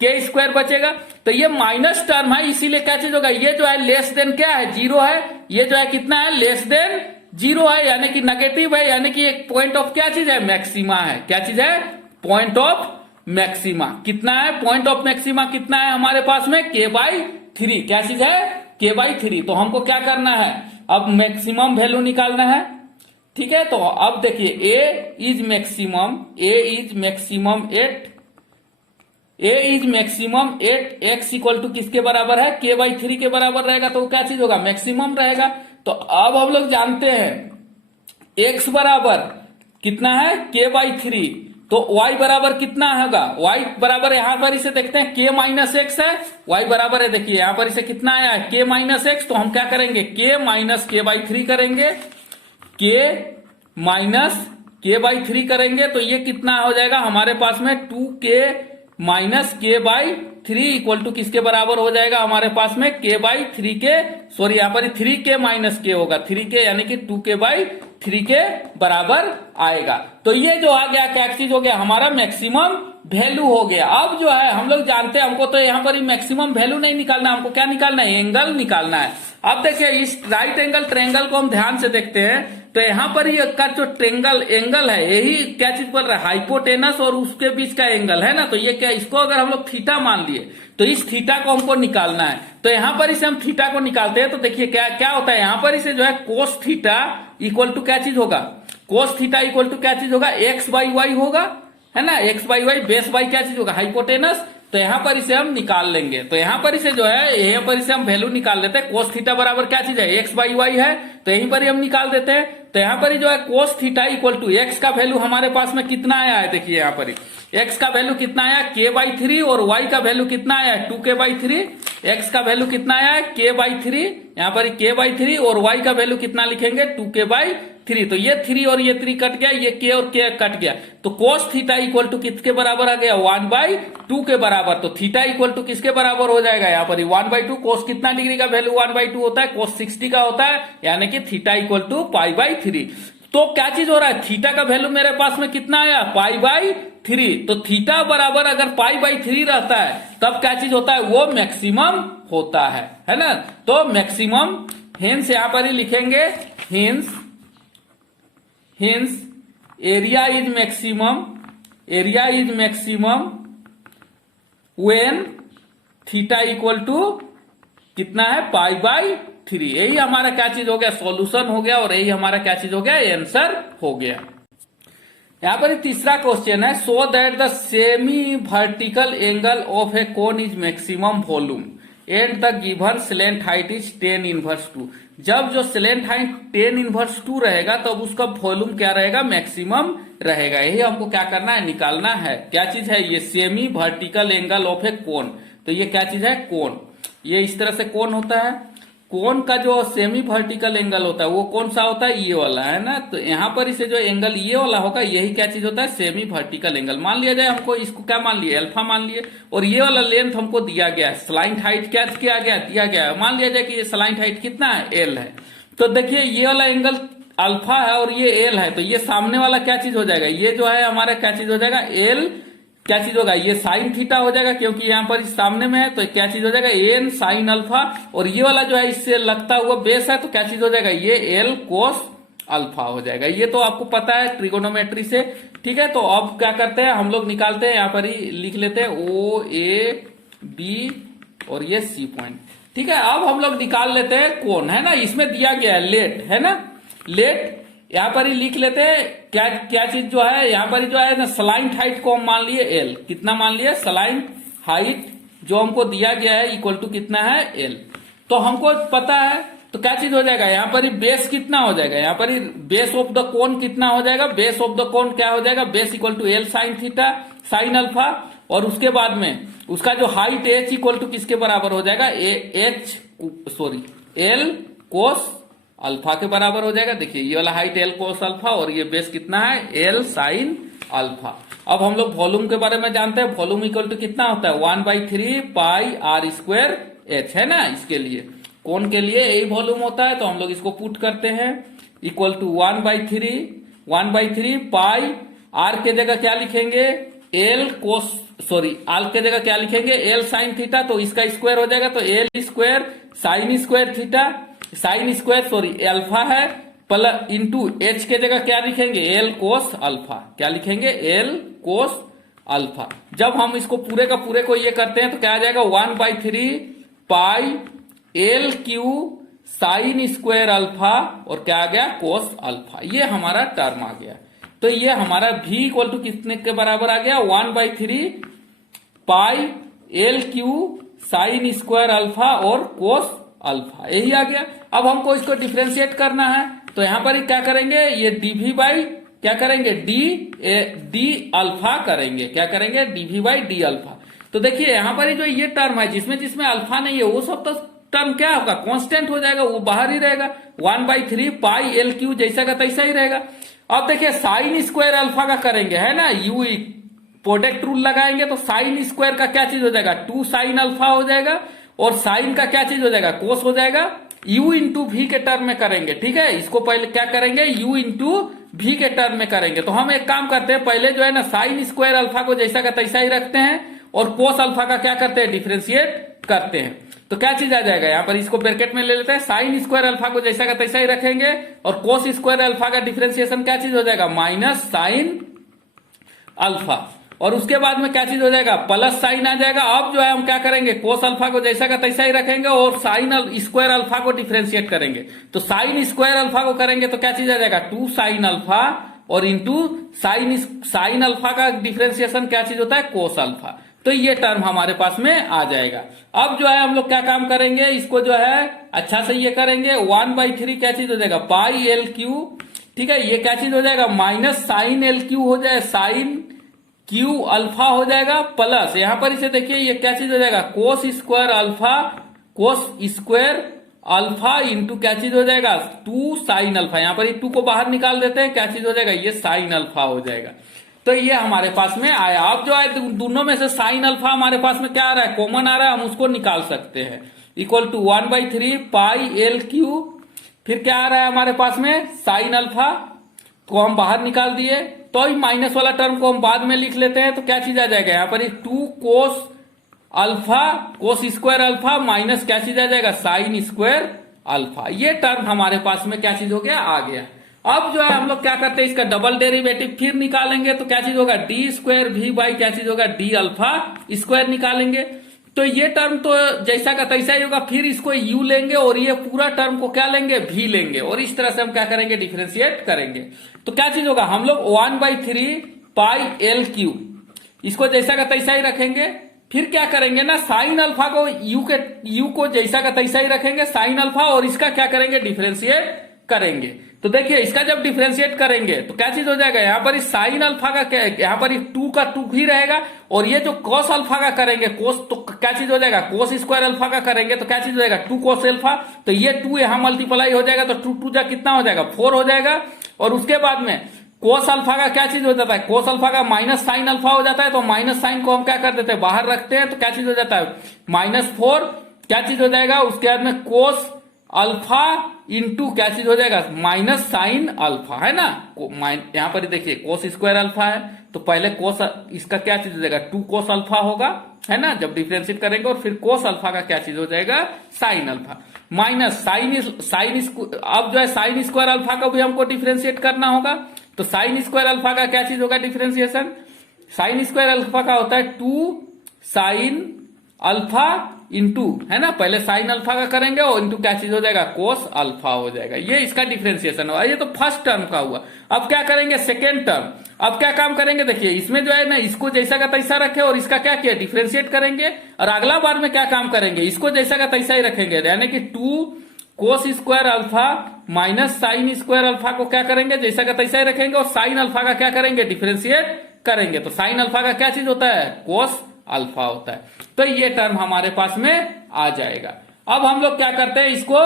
k² बचेगा। तो ये माइनस टर्म है, इसीलिए क्या चीज होगा, ये जो है लेस देन क्या है, 0 है। ये जो है कितना है, लेस देन 0 है, यानी कि नेगेटिव है, यानी कि एक पॉइंट ऑफ क्या चीज है, मैक्सिमा है। क्या चीज है, पॉइंट ऑफ मैक्सिमा। कितना है, पॉइंट ऑफ मैक्सिमा कितना है हमारे पास में, k/3। क्या चीज है, k/3। तो हमको क्या करना है, अब मैक्सिमम वैल्यू निकालना है, ठीक है। तो अब देखिए a is maximum 8 x equal to किसके बराबर है, k/3 के बराबर रहेगा। तो क्या चीज होगा, मैक्सिमम रहेगा। तो अब हम लोग जानते हैं x बराबर कितना है, k/3। तो y बराबर कितना होगा, y बराबर यहां पर इसे देखते हैं k-x है, y बराबर है, देखिए यहां पर इसे कितना आया है, k-x। तो हम क्या करेंगे, k-k/3 करेंगे, k-k/3 करेंगे तो ये कितना हो जाएगा हमारे पास में, 2k-k/3 इक्वल टू किसके बराबर हो जाएगा हमारे पास में, k/3 के, सॉरी यहाँ पर 3k-k होगा, 3k यानी कि 2k/3 के बराबर आएगा। तो ये जो आ गया क्या चीज हो गया, हमारा मैक्सिमम वैल्यू हो गया। अब जो है हम लोग जानते हैं, हमको तो यहाँ पर मैक्सिमम वैल्यू नहीं निकालना, हमको क्या निकालना है, एंगल निकालना है। अब देखिए इस राइट एंगल ट्रायंगल को हम ध्यान से देखते हैं तो यहाँ पर ही का जो ट्रायंगल एंगल है, यही क्या चीज बोल रहा है, हाइपोटेनस और उसके बीच का एंगल है ना। तो ये क्या, इसको अगर हम लोग थीटा मान लिए तो इस थीटा को हमको निकालना है। तो यहाँ पर इसे हम थीटा को निकालते हैं तो देखिए क्या क्या होता है, यहाँ पर इसे जो है कोस थीटा इक्वल टू क्या चीज होगा, कोस थीटा इक्वल टू क्या चीज होगा, x/y होगा, है ना। x/y बेस बाई क्या चीज होगा, हाइपोटेनस। तो यहाँ पर इसे हम निकाल लेंगे। तो यहाँ पर इसे जो है, यहाँ पर इसे हम वैल्यू निकाल लेते हैं। कोस थीटा बराबर क्या चीज है, एक्स बाई वाई है, तो यहीं पर ही हम निकाल देते हैं। तो यहाँ पर ही जो है cos theta equal to x का वैल्यू हमारे पास में कितना आया है, देखिए यहाँ पर एक्स का वैल्यू कितना आया, के बाई 3, और वाई का वैल्यू कितना आया है, 2k बाई 3। एक्स का वैल्यू कितना आया है, k बाई 3, यहाँ पर k बाई 3, और वाई का वैल्यू कितना लिखेंगे, 2k बाई 3। तो ये 3 और ये 3 कट गया, ये k और k कट गया, तो कोस थीटा इक्वल टू किसके बराबर आ गया, 1/2 के बराबर। तो थीटा इक्वल टू किसके बराबर हो जाएगा, यहाँ पर 1/2। कोस कितना डिग्री का वैल्यू 1/2 होता है, कोस 60 का होता है, यानी कि थीटा इक्वल टू π/3। तो क्या चीज हो रहा है, थीटा का वैल्यू मेरे पास में कितना आया, π/3। तो थीटा बराबर अगर π/3 रहता है तब क्या चीज होता है, वो मैक्सिमम होता है ना। तो मैक्सिमम, हेंस यहां पर ही लिखेंगे, hence area is maximum when theta equal to कितना है, π/3। यही हमारा क्या चीज हो गया, सॉल्यूशन हो गया, और यही हमारा क्या चीज हो गया, आंसर हो गया। यहां पर तीसरा क्वेश्चन है, सो that the semi vertical angle of A cone is maximum volume and the given slant height is 10^2। जब जो स्लेंट हाइट 10^2 रहेगा तब उसका वॉल्यूम क्या रहेगा, मैक्सिमम रहेगा। यही हमको क्या करना है, निकालना है। क्या चीज है ये, सेमी वर्टिकल एंगल ऑफ ए कोन। तो ये क्या चीज है, कोन। ये इस तरह से कोन होता है। कोन का जो सेमी वर्टिकल एंगल होता है वो कौन सा होता है, ये वाला है ना। तो यहाँ पर इसे जो एंगल ये वाला होगा, यही क्या चीज होता है, सेमी वर्टिकल एंगल। मान लिया जाए, हमको इसको क्या मान लिया, अल्फा मान लिए, और ये वाला लेंथ हमको दिया गया है, स्लाइंट हाइट क्या किया गया, दिया गया है। मान लिया जाए कि ये स्लाइंट हाइट कितना है, एल है। तो देखिए ये वाला एंगल अल्फा है और ये एल है, तो ये सामने वाला क्या चीज हो जाएगा, ये जो है हमारा क्या चीज हो जाएगा, एल क्या चीज होगा, ये साइन थीटा हो जाएगा, क्योंकि यहाँ पर सामने में है। तो क्या चीज हो जाएगा, एन साइन अल्फा, और ये वाला जो है इससे लगता हुआ बेस है, तो क्या चीज हो जाएगा, ये एल कोस अल्फा हो जाएगा। ये तो आपको पता है ट्रिगोनोमेट्री से, ठीक है। तो अब क्या करते हैं हम लोग, निकालते हैं, यहाँ पर ही लिख लेते हैं ओ ए बी और ये सी पॉइंट, ठीक है। अब हम लोग निकाल लेते हैं कोण, है ना। इसमें दिया गया है लेट, है ना, लेट यहाँ पर ही लिख लेते हैं। क्या क्या चीज जो है यहाँ पर जो है ना, स्लाइंट हाइट को हम मान लिए एल, कितना मान लिए, स्लाइंट हाइट जो हमको दिया गया है इक्वल टू कितना है, एल। तो हमको पता है, तो क्या चीज हो जाएगा, यहाँ पर ही बेस कितना हो जाएगा, यहाँ पर ही बेस ऑफ द कोन कितना हो जाएगा, बेस ऑफ द कोन क्या हो जाएगा, base equal to l sine theta sine alpha, और उसके बाद में उसका जो हाइट एच इक्वल टू किसके बराबर हो जाएगा, एल कोस अल्फा के बराबर हो जाएगा। देखिए ये वाला हाइट एल कोस अल्फा और ये बेस कितना है, एल साइन अल्फा। अब हम लोग वॉल्यूम के बारे में जानते हैं, वॉल्यूम इक्वल टू कितना होता है, 1/3 पाई आर स्क्वायर एच, है ना। इसके लिए कोण के लिए यही वॉल्यूम होता है, तो हम लोग इसको पुट करते हैं, इक्वल टू 1/3 पाई आर के जगह क्या लिखेंगे, एल कोस आर के जगह क्या लिखेंगे, एल साइन थीटा, तो इसका स्क्वायर हो जाएगा, तो L square sine square theta sine square alpha है, प्लस इंटू एच के जगह क्या लिखेंगे, एल कोस अल्फा, क्या लिखेंगे, एल कोस अल्फा। जब हम इसको पूरे का पूरे को ये करते हैं तो क्या आ जाएगा, 1/3 pi l Q sine square alpha, और क्या आ गया, कोस अल्फा। ये हमारा टर्म आ गया। तो ये हमारा v इक्वल टू कितने के बराबर आ गया, 1/3 pi l Q sine square alpha और कोस अल्फा, यही आ गया। अब हमको इसको डिफ्रेंशिएट करना है, तो यहां पर क्या करेंगे, ये dv बाई क्या करेंगे, डी अल्फा करेंगे, क्या करेंगे, dv बाई डी अल्फा। तो देखिए यहां पर जो ये टर्म है, जिसमें जिसमें अल्फा नहीं है वो सब तो टर्म क्या होगा, कांस्टेंट हो जाएगा, वो बाहर ही रहेगा। 1/3 पाई एल क्यू जैसा का तैसा ही रहेगा। अब देखिए साइन स्क्वायर अल्फा का करेंगे, है ना, यू प्रोडक्ट रूल लगाएंगे, तो साइन स्क्वायर का क्या चीज हो जाएगा, 2 साइन अल्फा हो जाएगा, और साइन का क्या चीज हो जाएगा, कोस हो जाएगा। u इंटू भी के टर्म में करेंगे, ठीक है। इसको पहले क्या करेंगे, u इंटू भी के टर्म में करेंगे। तो हम एक काम करते हैं, पहले जो है ना साइन स्क्वायर अल्फा को जैसा का तैसा ही रखते हैं, और कोस अल्फा का क्या करते हैं, डिफ्रेंशिएट करते हैं। तो क्या चीज आ जाएगा, यहाँ पर इसको ब्रैकेट में ले लेते हैं, साइन स्क्वायर अल्फा को जैसा का तैसा ही रखेंगे, और कोस स्क्वायर अल्फा का डिफ्रेंशिएशन क्या चीज हो जाएगा, माइनस साइन अल्फा, और उसके बाद में क्या चीज हो जाएगा, प्लस साइन आ जाएगा। अब जो है हम क्या करेंगे, कोस अल्फा को जैसा का तैसा ही रखेंगे, और साइन स्क्वायर अल्फा को डिफ्रेंशिएट करेंगे। तो साइन स्क्वायर अल्फा को करेंगे तो क्या चीज आ जाएगा, 2 साइन अल्फा, और इंटू साइन अल्फा का डिफ्रेंशिएशन क्या चीज होता है, कोस अल्फा। तो ये टर्म हमारे पास में आ जाएगा। अब जो है हम लोग क्या काम करेंगे, इसको जो है अच्छा से ये करेंगे, 1/3 क्या चीज हो जाएगा, पाई एल क्यू, ठीक है, ये क्या चीज हो जाएगा, माइनस साइन एल क्यू हो जाए, साइन क्यू अल्फा हो जाएगा, प्लस यहां पर इसे देखिए ये क्या चीज हो जाएगा, कोस स्क्वायर अल्फा, कोस स्क्वायर अल्फा इंटू क्या चीज हो जाएगा, 2 साइन अल्फा, यहां पर ये 2 को बाहर निकाल देते हैं, क्या चीज हो जाएगा, ये साइन अल्फा हो जाएगा। तो ये हमारे पास में आया। अब जो है दोनों में से साइन अल्फा हमारे पास में क्या आ रहा है, कॉमन आ रहा है, हम उसको निकाल सकते हैं, equal to 1/3 pi l Q, फिर क्या आ रहा है हमारे पास में, साइन अल्फा को हम बाहर निकाल दिए, तो माइनस वाला टर्म को हम बाद में लिख लेते हैं, तो क्या चीज आ जाएगा यहाँ पर 2 कोस अल्फा, कोस स्क्वायर अल्फा माइनस क्या चीज आ जाएगा, साइन स्क्वायर अल्फा। ये टर्म हमारे पास में क्या चीज हो गया, आ गया। अब जो है हम लोग क्या करते हैं, इसका डबल डेरिवेटिव फिर निकालेंगे, तो क्या चीज होगा, डी स्क्वायर वी बाई क्या चीज होगा, डी अल्फा स्क्वायर निकालेंगे। तो ये टर्म तो जैसा का तैसा ही होगा, फिर इसको यू लेंगे और ये पूरा टर्म को क्या लेंगे, भी लेंगे, और इस तरह से हम क्या करेंगे, डिफरेंशिएट करेंगे। तो क्या चीज होगा, हम लोग 1/3 पाई एल क्यू, इसको जैसा का तैसा ही रखेंगे, फिर क्या करेंगे ना, साइन अल्फा को यू को जैसा का तैसा ही रखेंगे, साइन अल्फा, और इसका क्या करेंगे, डिफरेंशिएट करेंगे। तो देखिए इसका जब डिफरेंशिएट करेंगे तो क्या चीज हो जाएगा, यहाँ पर इस साइन अल्फा का क्या, यहाँ पर 2 का 2 ही रहेगा, और ये जो कोस अल्फा का करेंगे, कोस तो क्या चीज हो जाएगा, कोस स्क्वायर अल्फा का करेंगे तो क्या चीज हो जाएगा, 2 कोस अल्फा, तो ये 2 यहाँ मल्टीप्लाई हो जाएगा, तो 2 जा कितना हो जाएगा, 4 हो जाएगा। और उसके बाद में कोस अल्फा का क्या चीज हो जाता है, कोस अल्फा का माइनस साइन अल्फा हो जाता है, तो माइनस साइन को हम क्या कर देते हैं, बाहर रखते हैं, तो क्या चीज हो जाता है, -4 क्या चीज हो जाएगा, उसके बाद में कोस अल्फा इंटू क्या चीज हो जाएगा, माइनस साइन अल्फा, है ना। यहां पर देखिए कोस स्क्वायर अल्फा है, तो पहले कोस इसका क्या चीज हो जाएगा, 2 कोस अल्फा होगा, है ना, जब डिफरेंशिएट करेंगे, और फिर कोस अल्फा का क्या चीज हो जाएगा, साइन अल्फा, माइनस साइन अब जो है साइन स्क्वायर अल्फा को भी हमको डिफरेंशिएट करना होगा, तो साइन स्क्वायर अल्फा का क्या चीज होगा, डिफरेंशिएशन, साइन स्क्वायर अल्फा का होता है 2 साइन अल्फा इंटू, है ना, पहले साइन अल्फा का करेंगे और इंटू क्या चीज हो जाएगा, कोस अल्फा हो जाएगा। ये इसका डिफरेंशिएशन हुआ, ये तो फर्स्ट टर्म का हुआ। अब क्या करेंगे, सेकेंड टर्म, अब क्या काम करेंगे, देखिए इसमें जो है ना, इसको जैसा का तैसा रखे और इसका क्या किया, डिफरेंशिएट करेंगे, और अगला बार में क्या काम करेंगे, इसको जैसा का तैसा ही रखेंगे, यानी कि 2 cos square alpha minus sine square alpha को क्या करेंगे, जैसा का तैसा ही रखेंगे, और साइन अल्फा का क्या करेंगे, डिफरेंशिएट करेंगे, तो साइन अल्फा का क्या चीज होता है, कोस अल्फा होता है। तो ये टर्म हमारे पास में आ जाएगा। अब हम लोग क्या करते हैं, इसको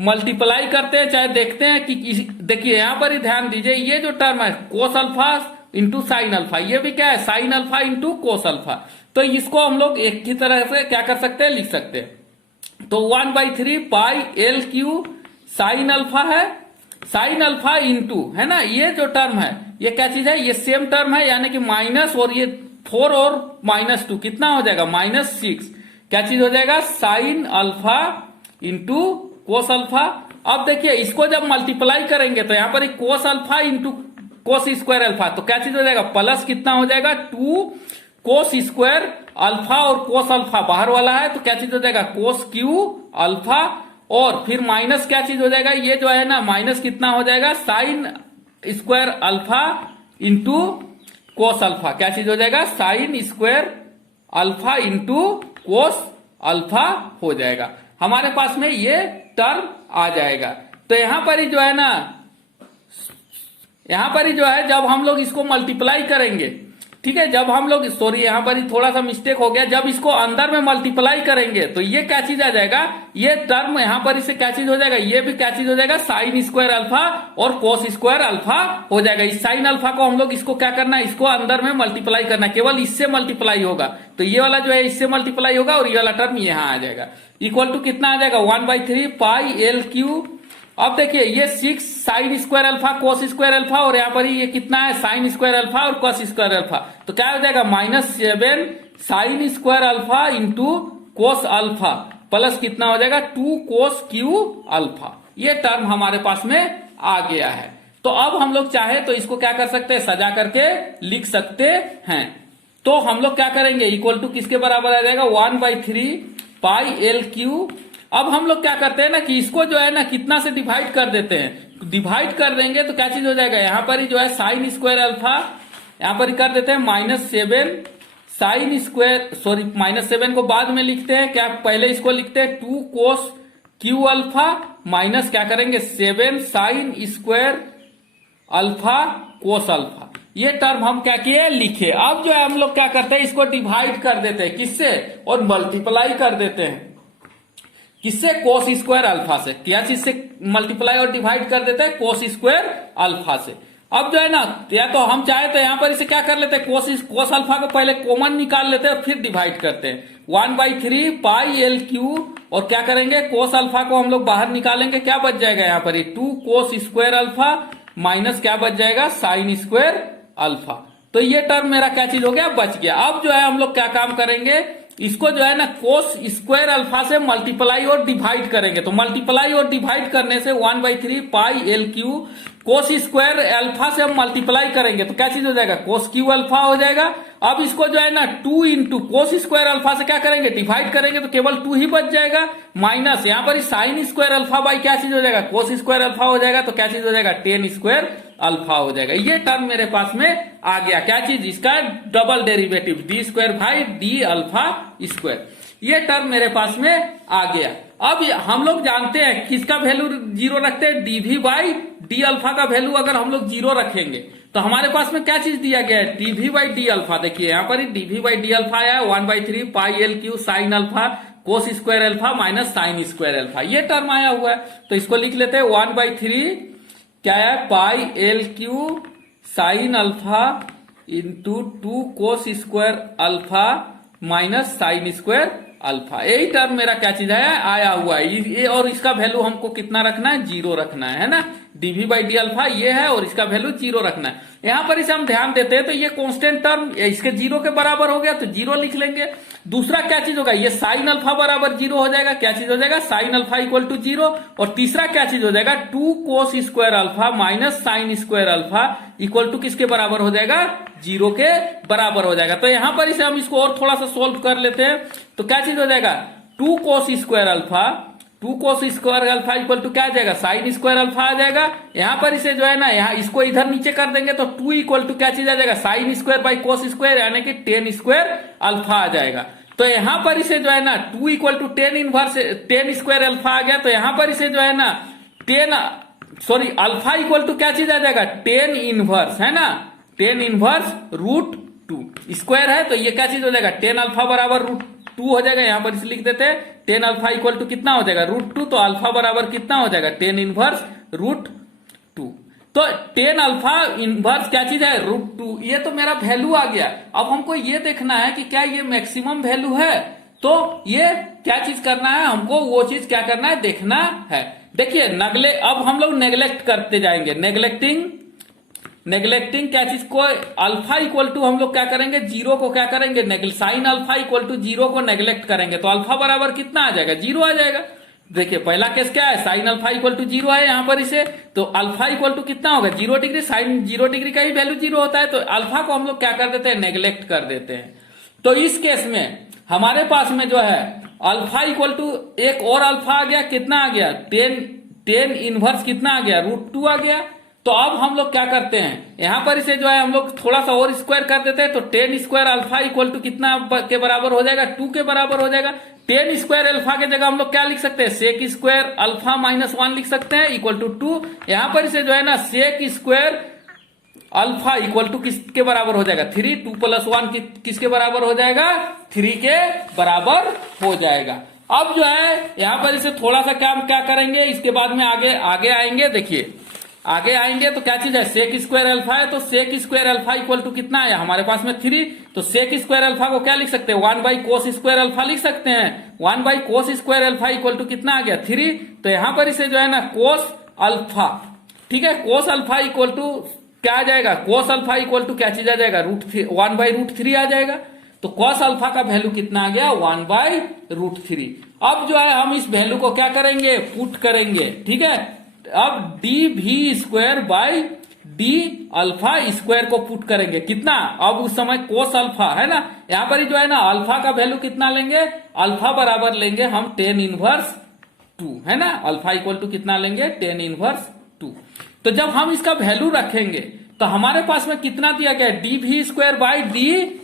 मल्टीप्लाई करते हैं, चाहे देखते हैं कि देखिए यहां पर ही ध्यान दीजिए, ये जो टर्म है cos alpha into sine alpha, ये भी क्या है, sine alpha into cos alpha, तो इसको हम लोग एक ही तरह से क्या कर सकते हैं, लिख सकते हैं। तो 1/3 pi l Q sine alpha है, साइन अल्फा इंटू, है ना, ये जो टर्म है ये क्या चीज है, ये सेम टर्म है, यानी कि माइनस, और ये 4 और -2 कितना हो जाएगा, -6, क्या चीज हो जाएगा, sine alpha into cos alpha. अब देखिए इसको जब मल्टीप्लाई करेंगे तो यहां पर cos alpha into cos square alpha, तो क्या चीज हो जाएगा, प्लस कितना हो जाएगा, 2 कोस स्क्वायर अल्फा, और कोस अल्फा बाहर वाला है, तो क्या चीज हो जाएगा, कोस क्यू अल्फा, और फिर माइनस क्या चीज हो जाएगा, ये जो है ना माइनस कितना हो जाएगा, sign square alpha into cos alpha, क्या चीज हो जाएगा, sign square alpha into cos alpha हो जाएगा। हमारे पास में ये टर्म आ जाएगा। तो यहां पर ही जो है ना, यहां पर ही जो है जब हम लोग इसको मल्टीप्लाई करेंगे, ठीक है, जब हम लोग, सॉरी यहां पर ही थोड़ा सा मिस्टेक हो गया, जब इसको अंदर में मल्टीप्लाई करेंगे तो ये क्या चीज आ जाएगा, ये टर्म यहां पर इसे क्या चीज हो जाएगा, ये भी क्या चीज हो जाएगा, साइन स्क्वायर अल्फा और कोस स्क्वायर अल्फा हो जाएगा। इस साइन अल्फा को हम लोग इसको क्या करना है, इसको अंदर में मल्टीप्लाई करना, केवल इससे मल्टीप्लाई होगा, तो ये वाला जो है इससे मल्टीप्लाई होगा, और ये वाला टर्म यहां आ जाएगा, इक्वल टू कितना आ जाएगा, 1/3 पाई एल क्यू। अब देखिए ये 6 sign square alpha cos square alpha, और यहां पर ये कितना है, साइन स्क्वायर अल्फा और कोस स्क्वायर अल्फा, तो क्या हो जाएगा, -7 sign square alpha into cos alpha, plus कितना हो जाएगा, 2 कोस क्यू अल्फा। ये टर्म हमारे पास में आ गया है। तो अब हम लोग चाहे तो इसको क्या कर सकते हैं, सजा करके लिख सकते हैं। तो हम लोग क्या करेंगे, इक्वल टू किसके बराबर आ जाएगा, 1/3 पाई एल क्यू। अब हम लोग क्या करते हैं ना, कि इसको जो है ना कितना से डिवाइड कर देते हैं, डिवाइड कर देंगे तो क्या चीज हो जाएगा, यहां पर ही जो है साइन स्क्वायर अल्फा, यहां पर ही कर देते हैं -7 -7 को बाद में लिखते हैं, क्या पहले इसको लिखते हैं 2 कोस क्यू अल्फा माइनस क्या करेंगे 7 sign square alpha cos alpha. ये टर्म हम क्या किए लिखे। अब जो है हम लोग क्या करते हैं इसको डिवाइड कर देते हैं किससे और मल्टीप्लाई कर देते हैं किससे कोस स्क्वायर अल्फा से। क्या चीज से मल्टीप्लाई और डिवाइड कर देते हैं कोस स्क्वायर अल्फा से। अब जो है ना या तो हम चाहे तो यहां पर इसे क्या कर लेते हैं कोस अल्फा को पहले कॉमन निकाल लेते हैं फिर डिवाइड करते हैं 1/3 पाई एल क्यू और क्या करेंगे कोस अल्फा को हम लोग बाहर निकालेंगे, क्या बच जाएगा यहाँ पर 2 कोस स्क्वायर अल्फा माइनस क्या बच जाएगा साइन स्क्वायर अल्फा। तो ये टर्म मेरा क्या चीज हो गया बच गया। अब जो है हम लोग क्या काम करेंगे इसको जो है ना कोस स्क्वायर अल्फा से मल्टीप्लाई और डिवाइड करेंगे। तो मल्टीप्लाई और डिवाइड करने से 1/3 पाई एल क्यू कोस स्क्वायर अल्फा से हम मल्टीप्लाई करेंगे तो क्या चीज हो जाएगा कोस क्यू अल्फा हो जाएगा। अब इसको जो है ना 2 इंटू कोस स्क्वायर अल्फा से क्या करेंगे डिवाइड करेंगे तो केवल 2 ही बच जाएगा माइनस यहाँ पर साइन स्क्वायर अल्फा बाई क्या चीज हो जाएगा कोस स्क्वायर अल्फा हो जाएगा तो क्या चीज हो जाएगा टेन स्क्वायर अल्फा हो जाएगा। ये टर्म मेरे पास में आ गया क्या चीज इसका double derivative D square by d alpha square. ये टर्म मेरे पास में आ गया। अब हम लोग जानते हैं किसका वैल्यू 0 रखते हैं डीवी बाई डी अल्फा का वैल्यू अगर हम लोग 0 रखेंगे तो हमारे पास में क्या चीज दिया गया है डीवी बाई डी अल्फा। देखिए यहाँ पर डीवी बाई डी अल्फा आया 1/3 pi l Q sine alpha cos square alpha minus sine square alpha. ये टर्म आया हुआ है तो इसको लिख लेते हैं 1/3 क्या है पाई l Q sine alpha into 2 cos square alpha minus sine square alpha. यही टर्म मेरा क्या चीज है आया हुआ है ये और इसका वैल्यू हमको कितना रखना है 0 रखना है ना। डीवी बाई डी अल्फा ये है और इसका वैल्यू 0 रखना है। यहां पर इसे हम ध्यान देते हैं तो ये कांस्टेंट टर्म इसके 0 के बराबर हो गया तो 0 लिख लेंगे। दूसरा क्या चीज होगा ये साइन अल्फा बराबर 0 हो जाएगा। क्या चीज हो जाएगा साइन अल्फा इक्वल टू 0 और तीसरा क्या चीज हो जाएगा 2 cos square alpha minus sine square alpha equal to किसके बराबर हो जाएगा 0 के बराबर हो जाएगा। तो यहां पर इसे हम इसको और थोड़ा सा सोल्व कर लेते हैं तो क्या चीज हो जाएगा 2 cos square alpha equal to क्या आ जाएगा साइन स्क्वायर अल्फा आ जाएगा। यहां पर इसे जो है ना यहाँ इसको इधर नीचे कर देंगे तो 2 इक्वल टू क्या चीज आ जाएगा sine square by cos square यानी कि टेन स्क्वायर अल्फा आ जाएगा। तो यहां पर इसे जो है ना 2 equal to ten square alpha आ गया। तो यहां पर इसे जो है ना अल्फा इक्वल टू क्या चीज आ जाएगा टेन इनवर्स है ना टेन इनवर्स रूट 2 स्क्वायर है तो ये क्या चीज हो जाएगा टेन अल्फा बराबर रूट 2 हो जाएगा। यहां पर इसे लिख देते हैं टेन अल्फा इक्वल टू कितना हो जाएगा रूट 2 तो अल्फा बराबर कितना हो जाएगा टेन इनवर्स रूट 2। तो टेन अल्फा इनवर्स क्या चीज है रूट 2। ये तो मेरा वैल्यू आ गया। अब हमको ये देखना है कि क्या ये मैक्सिमम वैल्यू है तो ये क्या चीज करना है हमको वो चीज क्या करना है देखना है। देखिए अब हम लोग नेग्लेक्ट करते जाएंगे नेग्लेक्टिंग क्या चीज को अल्फा इक्वल टू हम लोग क्या करेंगे 0 को क्या करेंगे साइन अल्फा इक्वल टू 0 को नेग्लेक्ट करेंगे तो अल्फा बराबर कितना आ जाएगा 0 आ जाएगा। देखिए पहला केस क्या है साइन अल्फा इक्वल टू 0 है यहां पर इसे तो अल्फा इक्वल टू कितना होगा 0 डिग्री साइन 0 डिग्री का ही वैल्यू 0 होता है तो अल्फा को हम लोग क्या कर देते हैं नेग्लेक्ट कर देते हैं। तो इस केस में हमारे पास में जो है अल्फा इक्वल टू एक और अल्फा आ गया कितना आ गया टेन इनवर्स कितना आ गया रूट 2 आ गया। तो अब हम लोग क्या करते हैं यहां पर इसे जो है हम लोग थोड़ा सा और स्क्वायर कर देते हैं तो tan square alpha equal to कितना के बराबर हो जाएगा 2 के बराबर हो जाएगा। टेन स्क्वायर अल्फा के जगह हम लोग क्या लिख सकते हैं सेक स्क्वायर अल्फा माइनस 1 लिख सकते हैं इक्वल टू 2। यहां पर इसे जो है ना sec square alpha equal to किसके बराबर हो जाएगा 3 2 + 1 किसके बराबर हो जाएगा 3 के बराबर हो जाएगा। अब जो है यहां पर इसे थोड़ा सा क्या करेंगे इसके बाद में आगे आएंगे। देखिए आगे आएंगे तो क्या चीज है सेक स्क्वायर अल्फा है तो sec square alpha equal to कितना आया हमारे पास में 3 तो सेक स्क्वायर अल्फा को क्या लिख सकते हैं 1 कोस स्क्वायर अल्फा लिख सकते हैं 1 cos square alpha equal to कितना आ गया 3। तो यहां पर इसे जो है ना कोस अल्फा ठीक है कोस अल्फा इक्वल टू क्या आ जाएगा कोस अल्फा इक्वल टू क्या चीज आ जाएगा 1/√3 आ जाएगा। तो कॉस अल्फा का वैल्यू कितना आ गया 1/√3। अब जो है हम इस वैल्यू को क्या करेंगे पुट करेंगे ठीक है। अब d v square by d alpha square को पुट करेंगे कितना अब उस समय कोस अल्फा है ना यहां पर जो है ना अल्फा का वैल्यू कितना लेंगे अल्फा बराबर लेंगे हम टेन इनवर्स 2 है ना अल्फा इक्वल टू कितना लेंगे टेन इनवर्स 2। तो जब हम इसका वैल्यू रखेंगे तो हमारे पास में कितना दिया गया d v square by d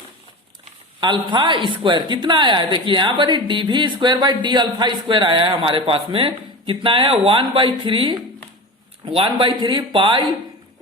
alpha square कितना आया है, देखिए यहां पर ही dv square by d alpha square आया है हमारे पास में, कितना आया 1/3 पाई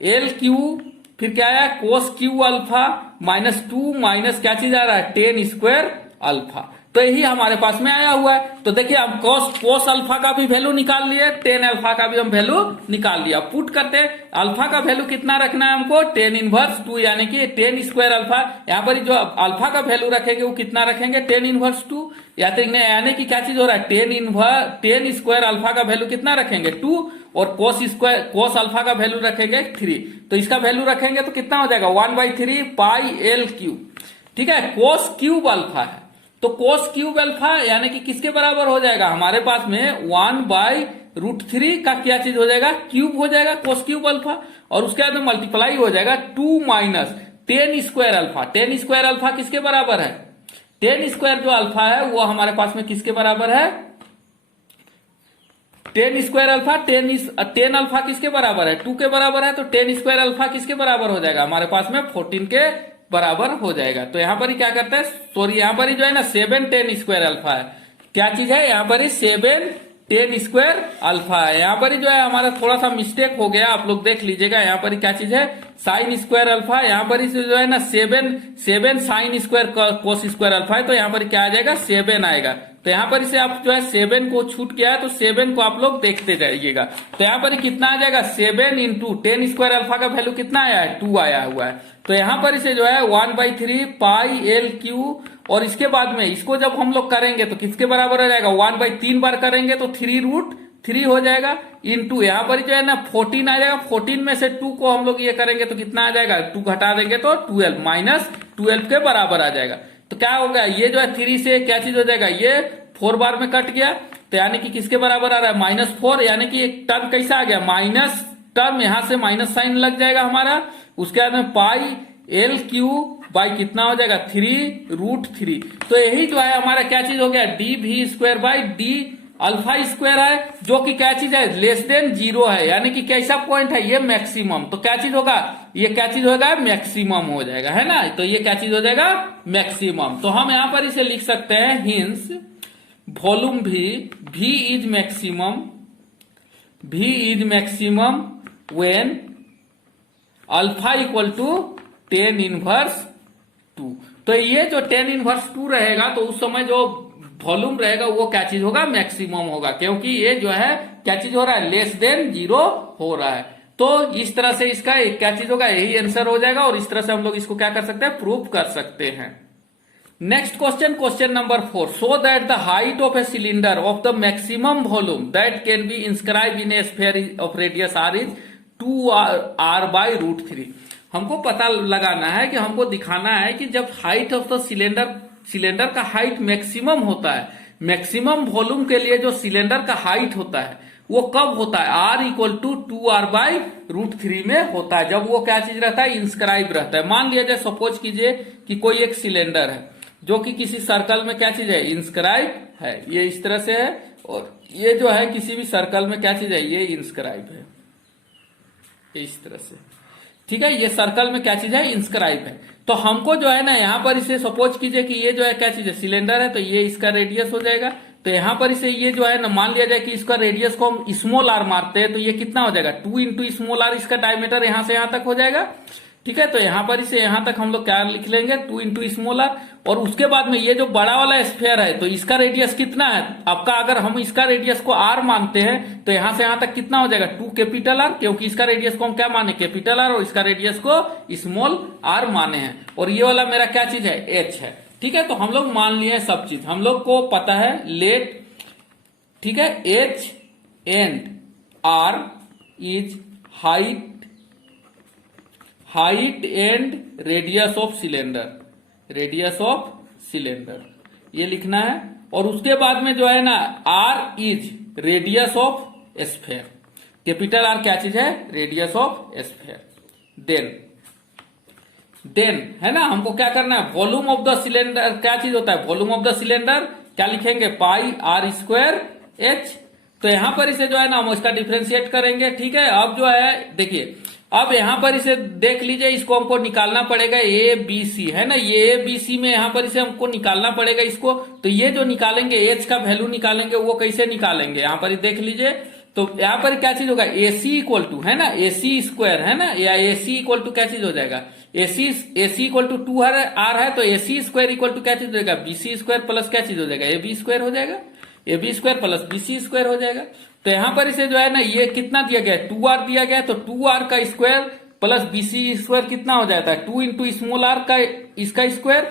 एल क्यू, फिर क्या आया कोस क्यू अल्फा -2 माइनस क्या चीज आ रहा है 10 स्क्वायर अल्फा। तो यही हमारे पास में आया हुआ है। तो देखिए हम कोस अल्फा का भी वैल्यू निकाल लिए, 10 अल्फा का भी हम वैल्यू निकाल लिया। पुट करते हैं, अल्फा का वैल्यू कितना रखना है हमको 10 इनवर्स 2 यानी कि 10 स्क्वायर अल्फा। यहाँ पर जो अल्फा का वैल्यू रखेंगे वो कितना रखेंगे 10 इनवर्स 2, यानी कि क्या चीज हो रहा है 10 स्क्वायर अल्फा का वैल्यू कितना रखेंगे 2 और कोस अल्फा का वैल्यू रखेंगे 3। तो इसका वैल्यू रखेंगे तो कितना हो जाएगा 1/3 पाई एल क्यूब। ठीक है, कोस क्यूब अल्फा है तो कोस क्यूब अल्फा यानी कि किसके बराबर हो जाएगा हमारे पास में 1/√3 का क्या चीज हो जाएगा क्यूब हो जाएगा कोस क्यूब अल्फा, और उसके बाद में मल्टीप्लाई हो जाएगा 2 minus 10 square alpha. 10 square alpha किसके बराबर है 10 स्क्वायर जो अल्फा है वो हमारे पास में किसके बराबर है 10 स्क्वायर अल्फा 10 अल्फा किसके बराबर है 2 के बराबर है। तो 10 स्क्वायर अल्फा किसके बराबर हो जाएगा हमारे पास में 14 के बराबर हो जाएगा। तो यहां पर ही क्या करता है सॉरी यहां पर ही जो है ना 7 10 स्क्वायर अल्फा है, क्या चीज है यहाँ पर ही 7 10 स्क्वायर अल्फा है। यहाँ पर ही जो है हमारा थोड़ा सा मिस्टेक हो गया, आप लोग देख लीजिएगा। यहाँ पर ही क्या चीज है साइन स्क्वायर अल्फा, यहाँ पर ही जो है ना 7 साइन स्क्वायर कोस स्क्वायर अल्फा है, तो यहाँ पर क्या आ जाएगा 7 आएगा। तो यहाँ पर इसे आप जो है 7 को छूट गया है तो 7 को आप लोग देखते जाइएगा। तो यहाँ पर कितना आ जाएगा 7 इंटू 10 स्क्वायर अल्फा का वैल्यू कितना आया है 2 आया हुआ है। तो यहाँ पर इसे जो है 1/3 पाई एल क्यू, और इसके बाद में इसको जब हम लोग करेंगे तो किसके बराबर हो जाएगा 1/3 बार करेंगे तो 3√3 हो जाएगा, इंटू यहाँ पर जो है ना 14 आ जाएगा। 14 में से 2 को हम लोग ये करेंगे तो कितना आ जाएगा 2 घटा देंगे तो 12 -12 के बराबर आ जाएगा। तो क्या हो गया ये जो है 3 से क्या चीज हो जाएगा ये 4 बार में कट गया, तो यानी कि किसके बराबर आ रहा है -4, यानी कि एक टर्म कैसा आ गया माइनस टर्म, यहां से माइनस साइन लग जाएगा हमारा। उसके बाद में पाई एल क्यू बाई कितना हो जाएगा 3√3। तो यही जो है हमारा क्या चीज हो गया dv square by d alpha square है, जो कि क्या चीज है लेस देन 0 है, यानी कि कैसा पॉइंट है ये मैक्सिमम। तो क्या चीज होगा ये क्या चीज होगा मैक्सिमम हो जाएगा, है ना। तो ये क्या चीज हो जाएगा मैक्सिमम। तो हम यहां पर इसे लिख सकते हैं hence volume v is maximum when alpha equal to 10 inverse 2। तो ये जो 10 इनवर्स 2 रहेगा तो उस समय जो वॉल्यूम रहेगा वो क्या चीज होगा मैक्सिमम होगा, क्योंकि ये जो है क्या चीज हो रहा है लेस देन 0 हो रहा है। तो इस तरह से इसका क्या चीज होगा यही आंसर हो जाएगा, और इस तरह से हम लोग इसको क्या कर सकते हैं प्रूव कर सकते हैं। Next question number 4, show that the height of a cylinder of the maximum volume that can be inscribe in A sphere of radius r is 2r/√3। हमको पता लगाना है कि हमको दिखाना है कि जब हाइट ऑफ द सिलेंडर का हाइट मैक्सिमम होता है, मैक्सिमम वॉल्यूम के लिए जो सिलेंडर का हाइट होता है वो कब होता है r इक्वल टू 2r/√3 में होता है, जब वो क्या चीज रहता है इंस्क्राइब रहता है। मान लिया जाए सपोज कीजिए कि कोई एक सिलेंडर है जो कि किसी सर्कल में क्या चीज है इंस्क्राइब है, ये इस तरह से है, और ये जो है किसी भी सर्कल में क्या चीज है ये इंस्क्राइब है इस तरह से। ठीक है, ये सर्कल में क्या चीज है इंस्क्राइब है। तो हमको जो है ना यहाँ पर इसे सपोज कीजिए कि ये जो है क्या चीज है सिलेंडर है, तो ये इसका रेडियस हो जाएगा। तो यहाँ पर इसे ये जो है ना मान लिया जाए कि इसका रेडियस को हम स्मॉल r मारते हैं, तो ये कितना हो जाएगा 2 इंटू स्मॉल r, इसका डायमीटर यहाँ से यहाँ तक हो जाएगा। ठीक है, तो यहाँ पर इसे यहाँ तक हम लोग क्या लिख लेंगे 2 इंटू स्मॉल r, और उसके बाद में ये जो बड़ा वाला स्फीयर है तो इसका रेडियस कितना है आपका, अगर हम इसका रेडियस को r मानते हैं तो यहाँ से यहाँ तक कितना हो जाएगा 2 कैपिटल R, क्योंकि इसका रेडियस को हम क्या माने कैपिटल R और इसका रेडियस को स्मॉल r माने हैं, और ये वाला मेरा क्या चीज है h है। ठीक है, तो हम लोग मान लिए सब चीज, हम लोग को पता है लेट, ठीक है, h and r is height and radius of cylinder, ये लिखना है। और उसके बाद में जो है ना r is radius of sphere, capital R क्या चीज है रेडियस ऑफ स्फीयर। देन है ना हमको क्या करना है वॉल्यूम ऑफ द सिलेंडर, क्या चीज होता है वॉल्यूम ऑफ द सिलेंडर, क्या लिखेंगे पाई r स्क्वायर h। तो यहां पर इसे जो है ना हम इसका डिफ्रेंशिएट करेंगे। ठीक है, अब जो है देखिए अब यहाँ पर इसे देख लीजिए, इसको हमको निकालना पड़ेगा ए बी सी, है ना। ये ए बी सी में यहाँ पर इसे हमको निकालना पड़ेगा इसको। तो ये जो निकालेंगे एच का वैल्यू निकालेंगे, वो कैसे निकालेंगे यहाँ पर देख लीजिए। तो यहाँ पर क्या चीज होगा, ए सी इक्वल टू, है ना, ए सी स्क्वायर, है ना, या ए सी इक्वल टू क्या चीज हो जाएगा, ए सी इक्वल टू 2r है, तो ए सी स्क्वायर इक्वल टू क्या चीज हो जाएगा, बी सी स्क्वायर प्लस क्या चीज हो जाएगा, ए बी स्क्वायर हो जाएगा, a b square plus b c square हो जाएगा। तो यहाँ पर इसे जो है ना, ये कितना दिया गया है, 2r दिया गया है, तो 2r का square plus b c square कितना हो जाता है, 2 इंटू स्मॉल आर का इसका स्क्वायर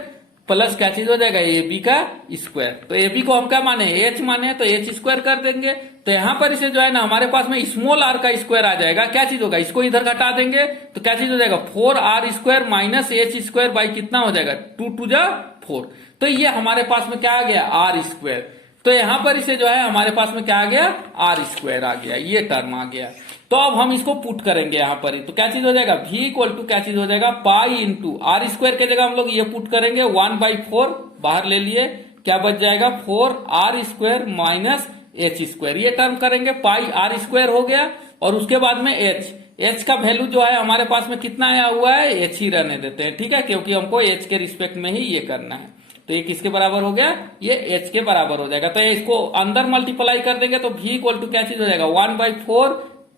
प्लस क्या चीज हो जाएगा, ए बी का स्क्वायर। तो ए बी को हम क्या माने, एच माने, तो एच स्क्वायर कर देंगे। तो यहाँ पर इसे जो है ना, हमारे पास में स्मॉल आर का स्क्वायर आ जाएगा, क्या चीज होगा, इसको इधर घटा देंगे तो क्या चीज हो जाएगा, 4r square minus H square by कितना हो जाएगा, 2 टू जा 4। तो ये हमारे पास में क्या आ गया, आर स्क्वायर। तो यहाँ पर इसे जो है हमारे पास में क्या आ गया, आर स्क्वायर आ गया, ये टर्म आ गया। तो अब हम इसको पुट करेंगे यहाँ पर ही, तो क्या चीज हो जाएगा, v इक्वल टू क्या चीज हो जाएगा, पाई इंटू आर स्क्वायर के जगह हम लोग ये पुट करेंगे, 1/4 बाहर ले लिए, क्या बच जाएगा, 4r square minus H square, ये टर्म करेंगे, पाई आर स्क्वायर हो गया। और उसके बाद में एच का वैल्यू जो है हमारे पास में कितना आया हुआ है, एच ही रहने देते हैं, ठीक है, क्योंकि हमको एच के रिस्पेक्ट में ही ये करना है। तो ये किसके बराबर हो गया, ये एच के बराबर हो जाएगा। तो इसको अंदर मल्टीप्लाई कर देंगे तो v इक्वल टू क्या चीज हो जाएगा, 1/4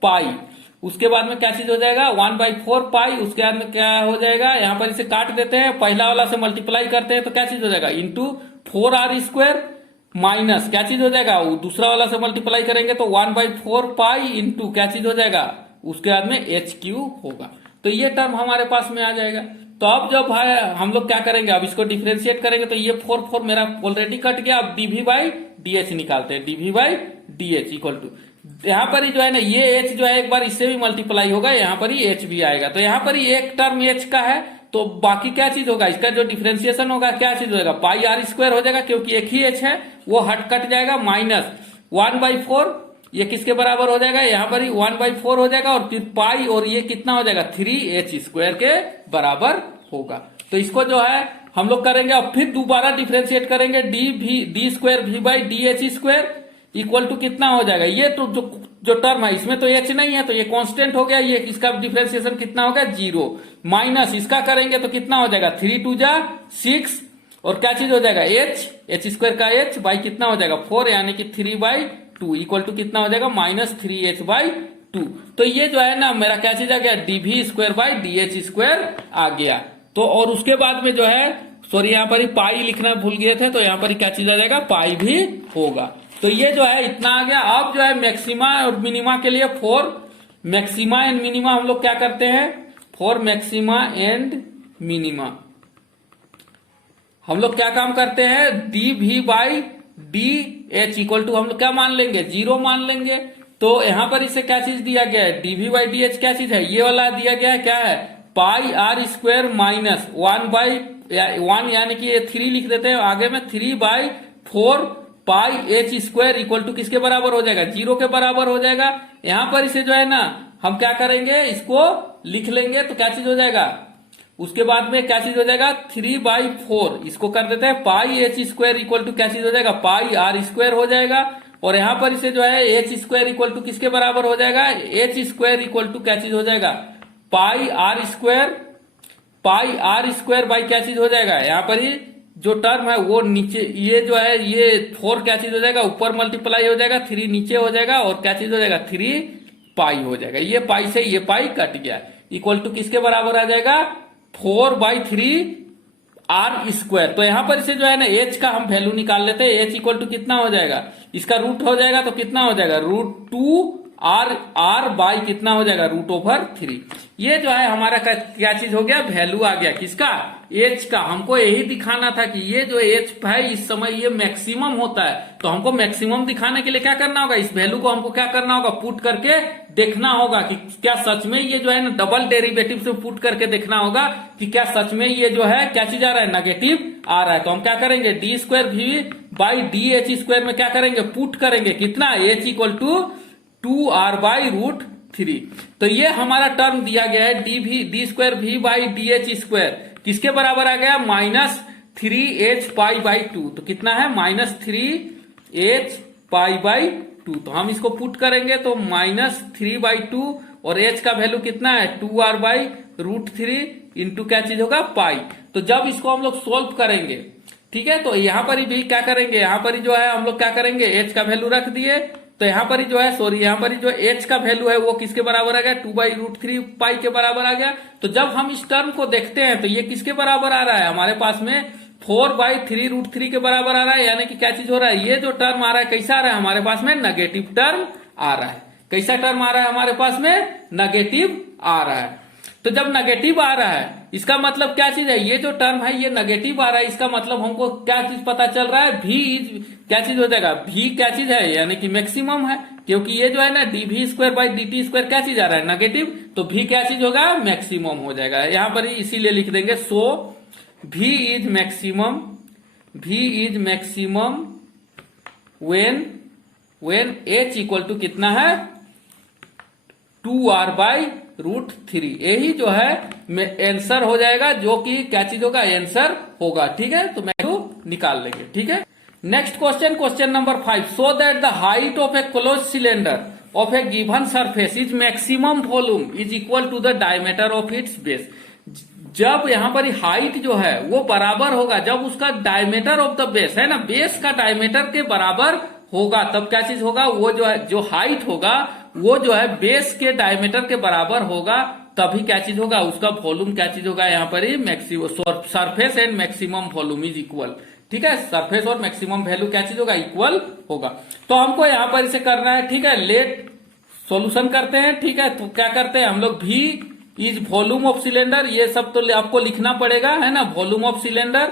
पाई, उसके बाद में क्या चीज हो जाएगा, 1/4 पाई, उसके बाद में क्या हो जाएगा, यहाँ पर इसे काट देते हैं, पहला वाला से मल्टीप्लाई करते हैं तो क्या चीज हो जाएगा, इंटू 4r स्क्वायर माइनस क्या चीज हो जाएगा, दूसरा वाला से मल्टीप्लाई करेंगे तो 1/4 पाई इंटू क्या चीज हो जाएगा, उसके बाद में एच क्यूब होगा। तो ये टर्म हमारे पास में आ जाएगा। तो अब जब हम लोग क्या करेंगे, अब इसको डिफरेंशिएट करेंगे, तो ये 4 मेरा ऑलरेडी कट गया। अब डीवी बाई डी एच निकालते हैं, DV by D h equal to, यहाँ पर ही जो है ना, ये एच जो है एक बार इससे भी मल्टीप्लाई होगा, यहाँ पर ही एच भी आएगा। तो यहाँ पर ही एक टर्म एच का है, तो बाकी क्या चीज होगा, इसका जो डिफरेंशिएशन होगा क्या चीज होगा, पाई आर स्क्वायर हो जाएगा, क्योंकि एक ही एच है, वो हट कट जाएगा, माइनस 1/4, ये किसके बराबर हो जाएगा, यहाँ पर ही 1/4 हो जाएगा, और फिर पाई, और ये कितना हो जाएगा, 3h स्क्वायर के बराबर होगा। तो इसको जो है हम लोग करेंगे, अब फिर दोबारा डिफरेंशिएट करेंगे, d square v by D H square equal to कितना हो जाएगा, ये तो जो टर्म है इसमें तो एच नहीं है, तो ये कांस्टेंट हो गया, ये इसका डिफरेंशिएशन कितना होगा, 0, माइनस इसका करेंगे तो कितना हो जाएगा, 3 2 जा 6, और क्या चीज हो जाएगा, एच स्क्वायर का एच बाई कितना हो जाएगा, 4, यानी कि 3/2 इक्वल टू कितना हो जाएगा, -3h/2। तो ये जो है ना मेरा क्या चीज आ गया, dv square by D H square आ गया। तो और उसके बाद में जो है, सॉरी यहाँ पर ही पाई लिखना भूल गए थे, तो यहाँ पर क्या चीज आ जाएगा, पाई भी होगा। तो ये जो है इतना आ गया। अब जो है मैक्सिमा और मिनिमा के लिए, फॉर मैक्सिमा एंड मिनिमा हम लोग क्या करते हैं, फॉर मैक्सिमा एंड मिनिमा हम लोग क्या काम करते हैं, d v by D h equal to हम लोग क्या मान लेंगे, 0 मान लेंगे। तो यहां पर इसे क्या चीज दिया गया है, d v by D h क्या चीज है, ये वाला दिया गया है, क्या है, पाई आर स्क्वायर माइनस 1/1, यानी कि ये 3 लिख देते हैं आगे में, 3/4 पाई एच स्क्वायर इक्वल टू किसके बराबर हो जाएगा, 0 के बराबर हो जाएगा। यहां पर इसे जो है ना हम क्या करेंगे, इसको लिख लेंगे, तो क्या चीज हो जाएगा, उसके बाद में क्या चीज हो जाएगा, 3/4 इसको कर देते हैं, पाई एच स्क्वायर इक्वल टू क्या चीज हो जाएगा, पाई आर स्क्वायर हो जाएगा। और यहां पर इसे जो है एच स्क्वायर इक्वल टू किसके बराबर हो जाएगा, एच स्क्वायर इक्वल टू क्या चीज हो जाएगा, पाई आर स्क्वायर बाई क्या चीज हो जाएगा, यहाँ पर ही जो टर्म है वो नीचे, ये जो है ये 4 क्या चीज हो जाएगा, ऊपर मल्टीप्लाई हो जाएगा, 3 नीचे हो जाएगा, और क्या चीज हो जाएगा, 3 पाई हो जाएगा। ये पाई से ये पाई कट गया, इक्वल टू किसके बराबर आ जाएगा, 4/3 आर स्क्वायर। तो यहां पर इसे जो है ना एच का हम वैल्यू निकाल लेते हैं, एच इक्वल टू कितना हो जाएगा, इसका रूट हो जाएगा, तो कितना हो जाएगा, √2 आर बाई कितना हो जाएगा, √3। ये जो है हमारा क्या चीज हो गया, वैल्यू आ गया किसका, एच का। हमको यही दिखाना था कि ये जो एच है इस समय ये मैक्सिमम होता है, तो हमको मैक्सिमम दिखाने के लिए क्या करना होगा, इस वैल्यू को हमको क्या करना होगा, पुट करके देखना होगा कि क्या सच में ये जो है ना डबल डेरिवेटिव से पुट करके देखना होगा कि क्या सच में ये जो है क्या चीज आ रहा है, नेगेटिव आ रहा है। तो हम क्या करेंगे, d square v by D H square में क्या करेंगे, पुट करेंगे कितना, एच इक्वल टू 2r/√3। तो ये हमारा टर्म दिया गया है, d square v by D H square किसके बराबर आ गया, -3h/2। तो कितना है, -3h/2। तो हम इसको पुट करेंगे तो -3/2 और एच का वैल्यू कितना है 2r/√3 इंटू क्या चीज होगा पाई। तो जब इसको हम लोग सोल्व करेंगे, ठीक है, तो यहाँ पर ही भी क्या करेंगे, यहाँ पर ही जो है हम लोग क्या करेंगे, एच का वैल्यू रख दिए, तो यहाँ पर ही जो है यहाँ पर ही जो एच का वैल्यू है वो किसके बराबर आ गया 2/√3 पाई के बराबर आ गया। तो जब हम इस टर्म को देखते हैं तो ये किसके बराबर आ रहा है, हमारे पास में 4/3√3 के बराबर आ रहा है, यानी कि क्या चीज हो रहा है, ये जो टर्म आ रहा है कैसा आ रहा है हमारे पास में, नेगेटिव टर्म आ रहा है। कैसा टर्म आ रहा है हमारे पास में, नेगेटिव आ रहा है। तो जब नेगेटिव आ रहा है इसका मतलब क्या चीज है, ये जो टर्म है ये नेगेटिव आ रहा है, इसका मतलब हमको क्या चीज पता चल रहा है, भी इज क्या चीज हो जाएगा, भी क्या चीज है, यानी कि मैक्सिमम है, क्योंकि ये जो है ना dv²/dt² क्या चीज आ रहा है नेगेटिव, तो भी क्या चीज होगा, मैक्सिमम हो जाएगा। यहां पर इसीलिए लिख देंगे so v is maximum when h equal to कितना है 2r/√3। यही जो है आंसर हो जाएगा, जो कि क्या चीज होगा, आंसर होगा। ठीक है, तो मैं निकाल लेंगे। ठीक है, next question number 5, so that the height of a close cylinder of a given surface is maximum volume is equal to the diameter of its base. जब यहां पर हाइट जो है वो बराबर होगा, जब उसका डायमीटर ऑफ द बेस है ना, बेस का डायमीटर के बराबर होगा, तब क्या चीज होगा, वो जो है जो हाइट होगा वो जो है बेस के डायमीटर के बराबर होगा, तभी क्या चीज होगा, उसका वॉल्यूम क्या चीज होगा, यहाँ पर ही maximum surface and maximum volume is equal. ठीक है, सरफेस और मैक्सिमम वैल्यू क्या चीज होगा, इक्वल होगा। तो हमको यहाँ पर इसे करना है। ठीक है, लेट सॉल्यूशन करते हैं। ठीक है, तो क्या करते हैं हम लोग, भी इज वॉल्यूम ऑफ सिलेंडर, ये सब तो आपको लिखना पड़ेगा, है ना, वॉल्यूम ऑफ सिलेंडर।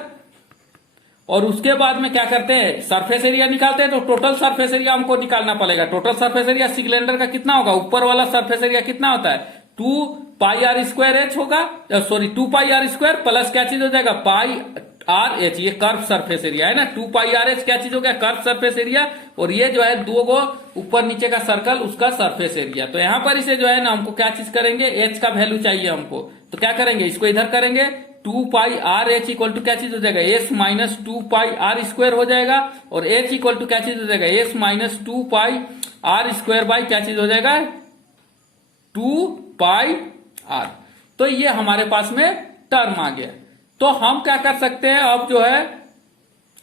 और उसके बाद में क्या करते हैं, सरफेस एरिया निकालते हैं, तो टोटल सरफेस एरिया हमको निकालना पड़ेगा। टोटल सरफेस एरिया सिलेंडर का कितना होगा, ऊपर वाला सरफेस एरिया कितना होता है 2πr² होगा, सॉरी 2πr² प्लस क्या चीज हो जाएगा πrh, ये कर्व सरफेस एरिया है ना, 2πrh क्या चीज हो गया, कर्व सरफेस एरिया, और ये जो है दो गो ऊपर नीचे का सर्कल उसका सरफेस एरिया। तो यहाँ पर इसे जो है ना हमको क्या चीज करेंगे, एच का वैल्यू चाहिए हमको, तो क्या करेंगे, इसको इधर करेंगे, 2πrh इक्वल टू क्या चीज हो जाएगा, s माइनस 2πr² हो जाएगा, और h इक्वल टू क्या चीज हो जाएगा, s माइनस 2πr² बाई क्या चीज हो जाएगा 2πr। तो ये हमारे पास में टर्म आ गया। तो हम क्या कर सकते हैं, अब जो है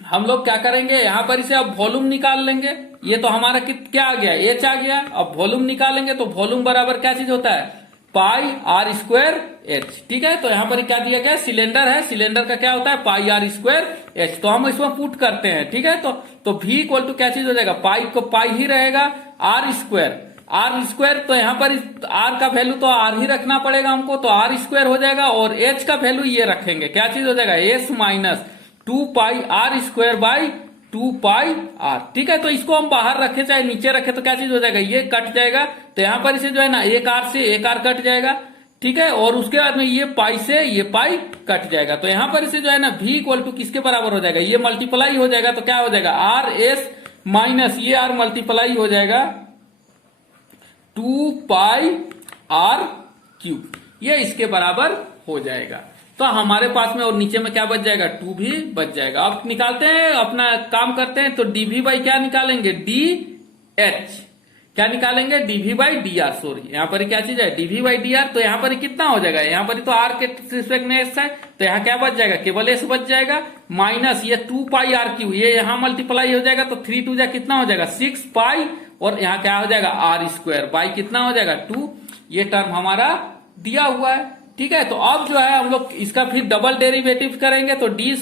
हम लोग क्या करेंगे, यहां पर इसे अब वॉल्यूम निकाल लेंगे। ये तो हमारा क्या आ गया, एच आ गया। अब वॉल्यूम निकालेंगे तो वॉल्यूम बराबर क्या चीज होता है, πr²h। ठीक है, तो यहां पर क्या दिया गया, सिलेंडर है, सिलेंडर का क्या होता है πr²h, तो हम इसमें पुट करते हैं। ठीक है, तो v इक्वल टू क्या चीज हो जाएगा, पाई को पाई ही रहेगा, r², तो यहां पर r का वैल्यू तो r ही रखना पड़ेगा हमको, तो r² हो जाएगा, और h का वैल्यू ये रखेंगे, क्या चीज हो जाएगा s minus 2πr² by 2πr। ठीक है, तो इसको हम बाहर रखे चाहे नीचे रखे तो क्या चीज हो जाएगा, ये कट जाएगा, तो यहां पर इसे जो है ना एक r से एक r कट जाएगा। ठीक है, और उसके बाद में ये पाई से ये पाई कट जाएगा, तो यहां पर इसे जो है ना v इक्वल टू किसके बराबर हो जाएगा, ये मल्टीप्लाई हो जाएगा, तो क्या हो जाएगा rs माइनस ये r मल्टीप्लाई हो जाएगा 2πr³, ये इसके बराबर हो जाएगा। तो हमारे पास में और नीचे में क्या बच जाएगा, 2 भी बच जाएगा। अब निकालते हैं, अपना काम करते हैं, तो dv बाई क्या निकालेंगे, dh, क्या निकालेंगे dv/dr, सॉरी यहाँ पर क्या चीज है dv/dr, तो यहाँ पर कितना हो जाएगा, यहाँ पर तो r के रिस्पेक्ट में s है, तो यहाँ क्या बच जाएगा, केवल s बच जाएगा, माइनस ये 2πr³, ये यहाँ मल्टीप्लाई हो जाएगा, तो 3 2 कितना हो जाएगा 6π, और यहाँ क्या हो जाएगा r² बाई कितना हो जाएगा 2, ये टर्म हमारा दिया हुआ है। ठीक है, तो अब जो है हम लोग इसका फिर डबल डेरिवेटिव करेंगे, तो d²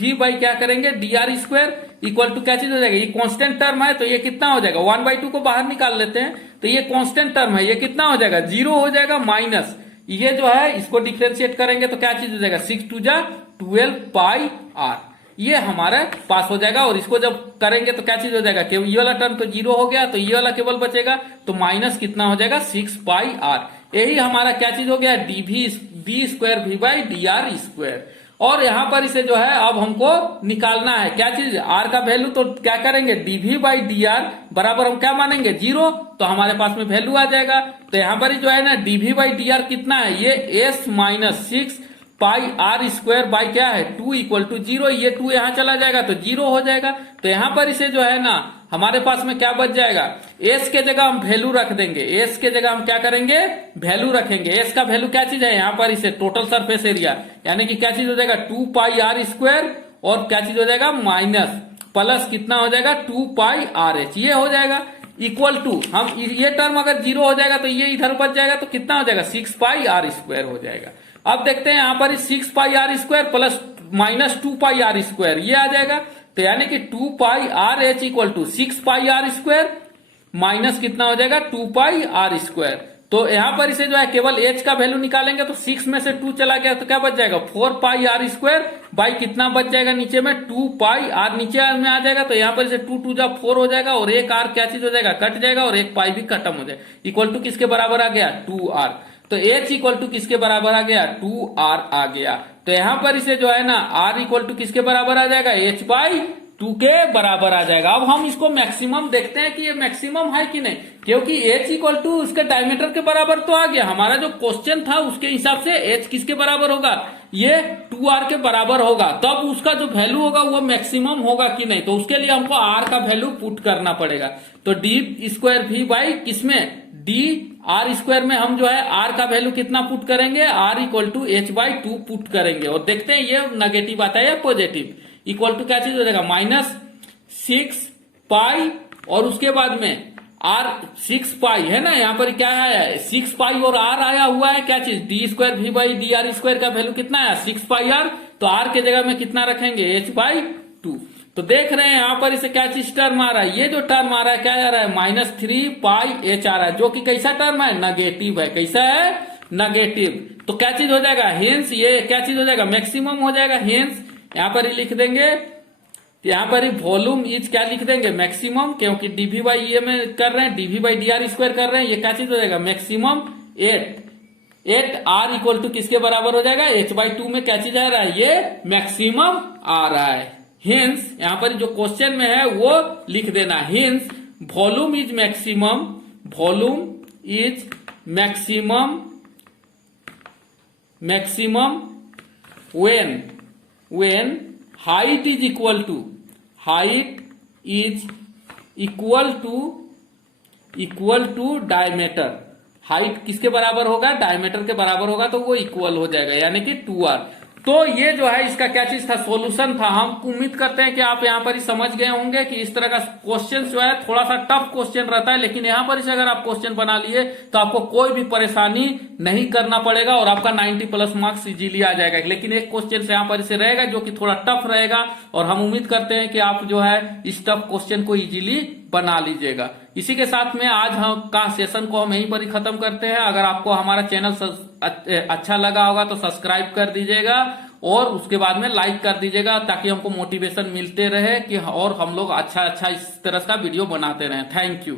v बाई क्या करेंगे dr² इक्वल टू क्या चीज हो जाएगा, ये कांस्टेंट टर्म है, तो ये कितना हो जाएगा 1/2 को बाहर निकाल लेते हैं, तो ये कांस्टेंट टर्म है, ये कितना हो जाएगा 0 हो जाएगा, माइनस ये जो है इसको डिफ्रेंशिएट करेंगे तो क्या चीज हो जाएगा 6 2 12πr, ये हमारा पास हो जाएगा। और इसको जब करेंगे तो क्या चीज हो जाएगा, केवल ये वाला टर्म तो 0 हो गया, तो ये वाला केवल बचेगा, तो माइनस कितना हो जाएगा 6πr। यही हमारा क्या चीज हो गया dv²v/dr²। और यहां पर इसे जो है अब हमको निकालना है क्या चीज, r का वैल्यू, तो क्या करेंगे dv/dr बराबर हम क्या मानेंगे 0, तो हमारे पास में वैल्यू आ जाएगा। तो यहां पर ही जो है ना dv/dr कितना है, ये s minus 6 pi are square by क्या है 2 इक्वल टू 0। ये 2 यहां चला जाएगा तो 0 हो जाएगा। तो यहां पर इसे जो है ना हमारे पास में क्या बच जाएगा, एस के जगह हम वैल्यू रख देंगे। एस के जगह हम क्या करेंगे, वैल्यू रखेंगे। एस का वैल्यू क्या चीज है, यहाँ पर इसे टोटल सरफेस एरिया, यानी कि क्या चीज हो जाएगा 2 पाई आर स्क्वायर, और क्या चीज हो जाएगा माइनस प्लस कितना हो जाएगा 2 पाई आर एच, ये हो जाएगा इक्वल टू, हम ये टर्म अगर 0 हो जाएगा तो ये इधर बच जाएगा तो कितना हो जाएगा 6 पाई आर स्क्वायर हो जाएगा। अब देखते हैं यहाँ पर 6 pi are square plus minus 2 pi are square ये आ जाएगा। तो यानी कि 2 pi R H equal to 6 pi are square minus कितना हो जाएगा 2 पाई आर स्क्वायर। तो यहां पर इसे जो है केवल एच का वैल्यू निकालेंगे तो 6 में से 2 चला गया तो क्या बच जाएगा 4 पाई आर स्क्वायर बाई कितना बच जाएगा नीचे में 2 पाई आर नीचे में आ जाएगा। तो यहां पर इसे 2 2 जा 4 हो जाएगा और एक आर क्या चीज हो जाएगा कट जाएगा और एक पाई भी खत्म हो जाएगा। इक्वल टू किसके बराबर आ गया 2 आर। तो एच इक्वल टू किसके बराबर आ गया 2 आर आ गया। तो यहां पर इसे जो है ना आर इक्वल टू किसके बराबर आ जाएगा एच बाई 2 के बराबर आ जाएगा। अब हम इसको मैक्सिमम देखते हैं कि ये मैक्सिमम है कि नहीं, क्योंकि h इक्वल टू उसके डायमीटर के बराबर तो आ गया। हमारा जो क्वेश्चन था उसके हिसाब से h किसके बराबर होगा, ये 2r के बराबर होगा, तब उसका जो वैल्यू होगा वो मैक्सिमम होगा कि नहीं। तो उसके लिए हमको r का वैल्यू पुट करना पड़ेगा। तो डी स्क्वायर भी बाई किसमें डी आर स्क्वायर में हम जो है r का वैल्यू कितना पुट करेंगे r equal to h by 2 put करेंगे और देखते हैं ये नेगेटिव आता है या पॉजिटिव। इक्वल टू क्या चीज हो जाएगा -6 पाई और उसके बाद में आर 6 पाई है ना, यहाँ पर क्या है 6 पाई और आर आया हुआ है क्या चीज डी स्क्वायर भी बाई डी आर स्क्वायर का वैल्यू कितना है 6 पाई आर। तो आर के जगह में कितना रखेंगे एच बाई 2। तो देख रहे हैं यहाँ पर इसे क्या चीज टर्म आ रहा है, ये जो टर्म आ रहा है क्या आ रहा है -3 पाई एच आ रहा है, जो कि कैसा टर्म है नेगेटिव है। कैसा है नेगेटिव। तो क्या चीज हो जाएगा हेंस ये क्या चीज हो जाएगा मैक्सिमम हो जाएगा। हेंस यहां पर ही लिख देंगे, यहां पर ही वॉल्यूम इज क्या लिख देंगे मैक्सिमम, क्योंकि डीवी बाई ये में कर रहे हैं DV by d r square कर रहे हैं, ये क्या चीज हो जाएगा मैक्सिमम 8 आर इक्वल टू किसके बराबर हो जाएगा एच बाई 2 में क्या चीज आ रहा है ये मैक्सिमम आ रहा है। हिंस यहां पर जो क्वेश्चन में है वो लिख देना hints volume is maximum, volume is maximum when height is equal to diameter। Height किसके बराबर होगा डायमीटर के बराबर होगा तो वो इक्वल हो जाएगा यानी कि 2r। तो ये जो है इसका क्या चीज था सॉल्यूशन था। हम उम्मीद करते हैं कि आप यहाँ पर ही समझ गए होंगे कि इस तरह का क्वेश्चन जो है थोड़ा सा टफ क्वेश्चन रहता है, लेकिन यहाँ पर इसे अगर आप क्वेश्चन बना लिए तो आपको कोई भी परेशानी नहीं करना पड़ेगा और आपका 90+ मार्क्स इजीली आ जाएगा। लेकिन एक क्वेश्चन से यहाँ पर इसे रहेगा जो कि थोड़ा टफ रहेगा और हम उम्मीद करते हैं कि आप जो है इस टफ क्वेश्चन को इजीली बना लीजिएगा। इसी के साथ में आज हम का सेशन को हम यहीं पर ही खत्म करते हैं। अगर आपको हमारा चैनल अच्छा लगा होगा तो सब्सक्राइब कर दीजिएगा और उसके बाद में लाइक कर दीजिएगा ताकि हमको मोटिवेशन मिलते रहे कि और हम लोग अच्छा इस तरह का वीडियो बनाते रहें। Thank you.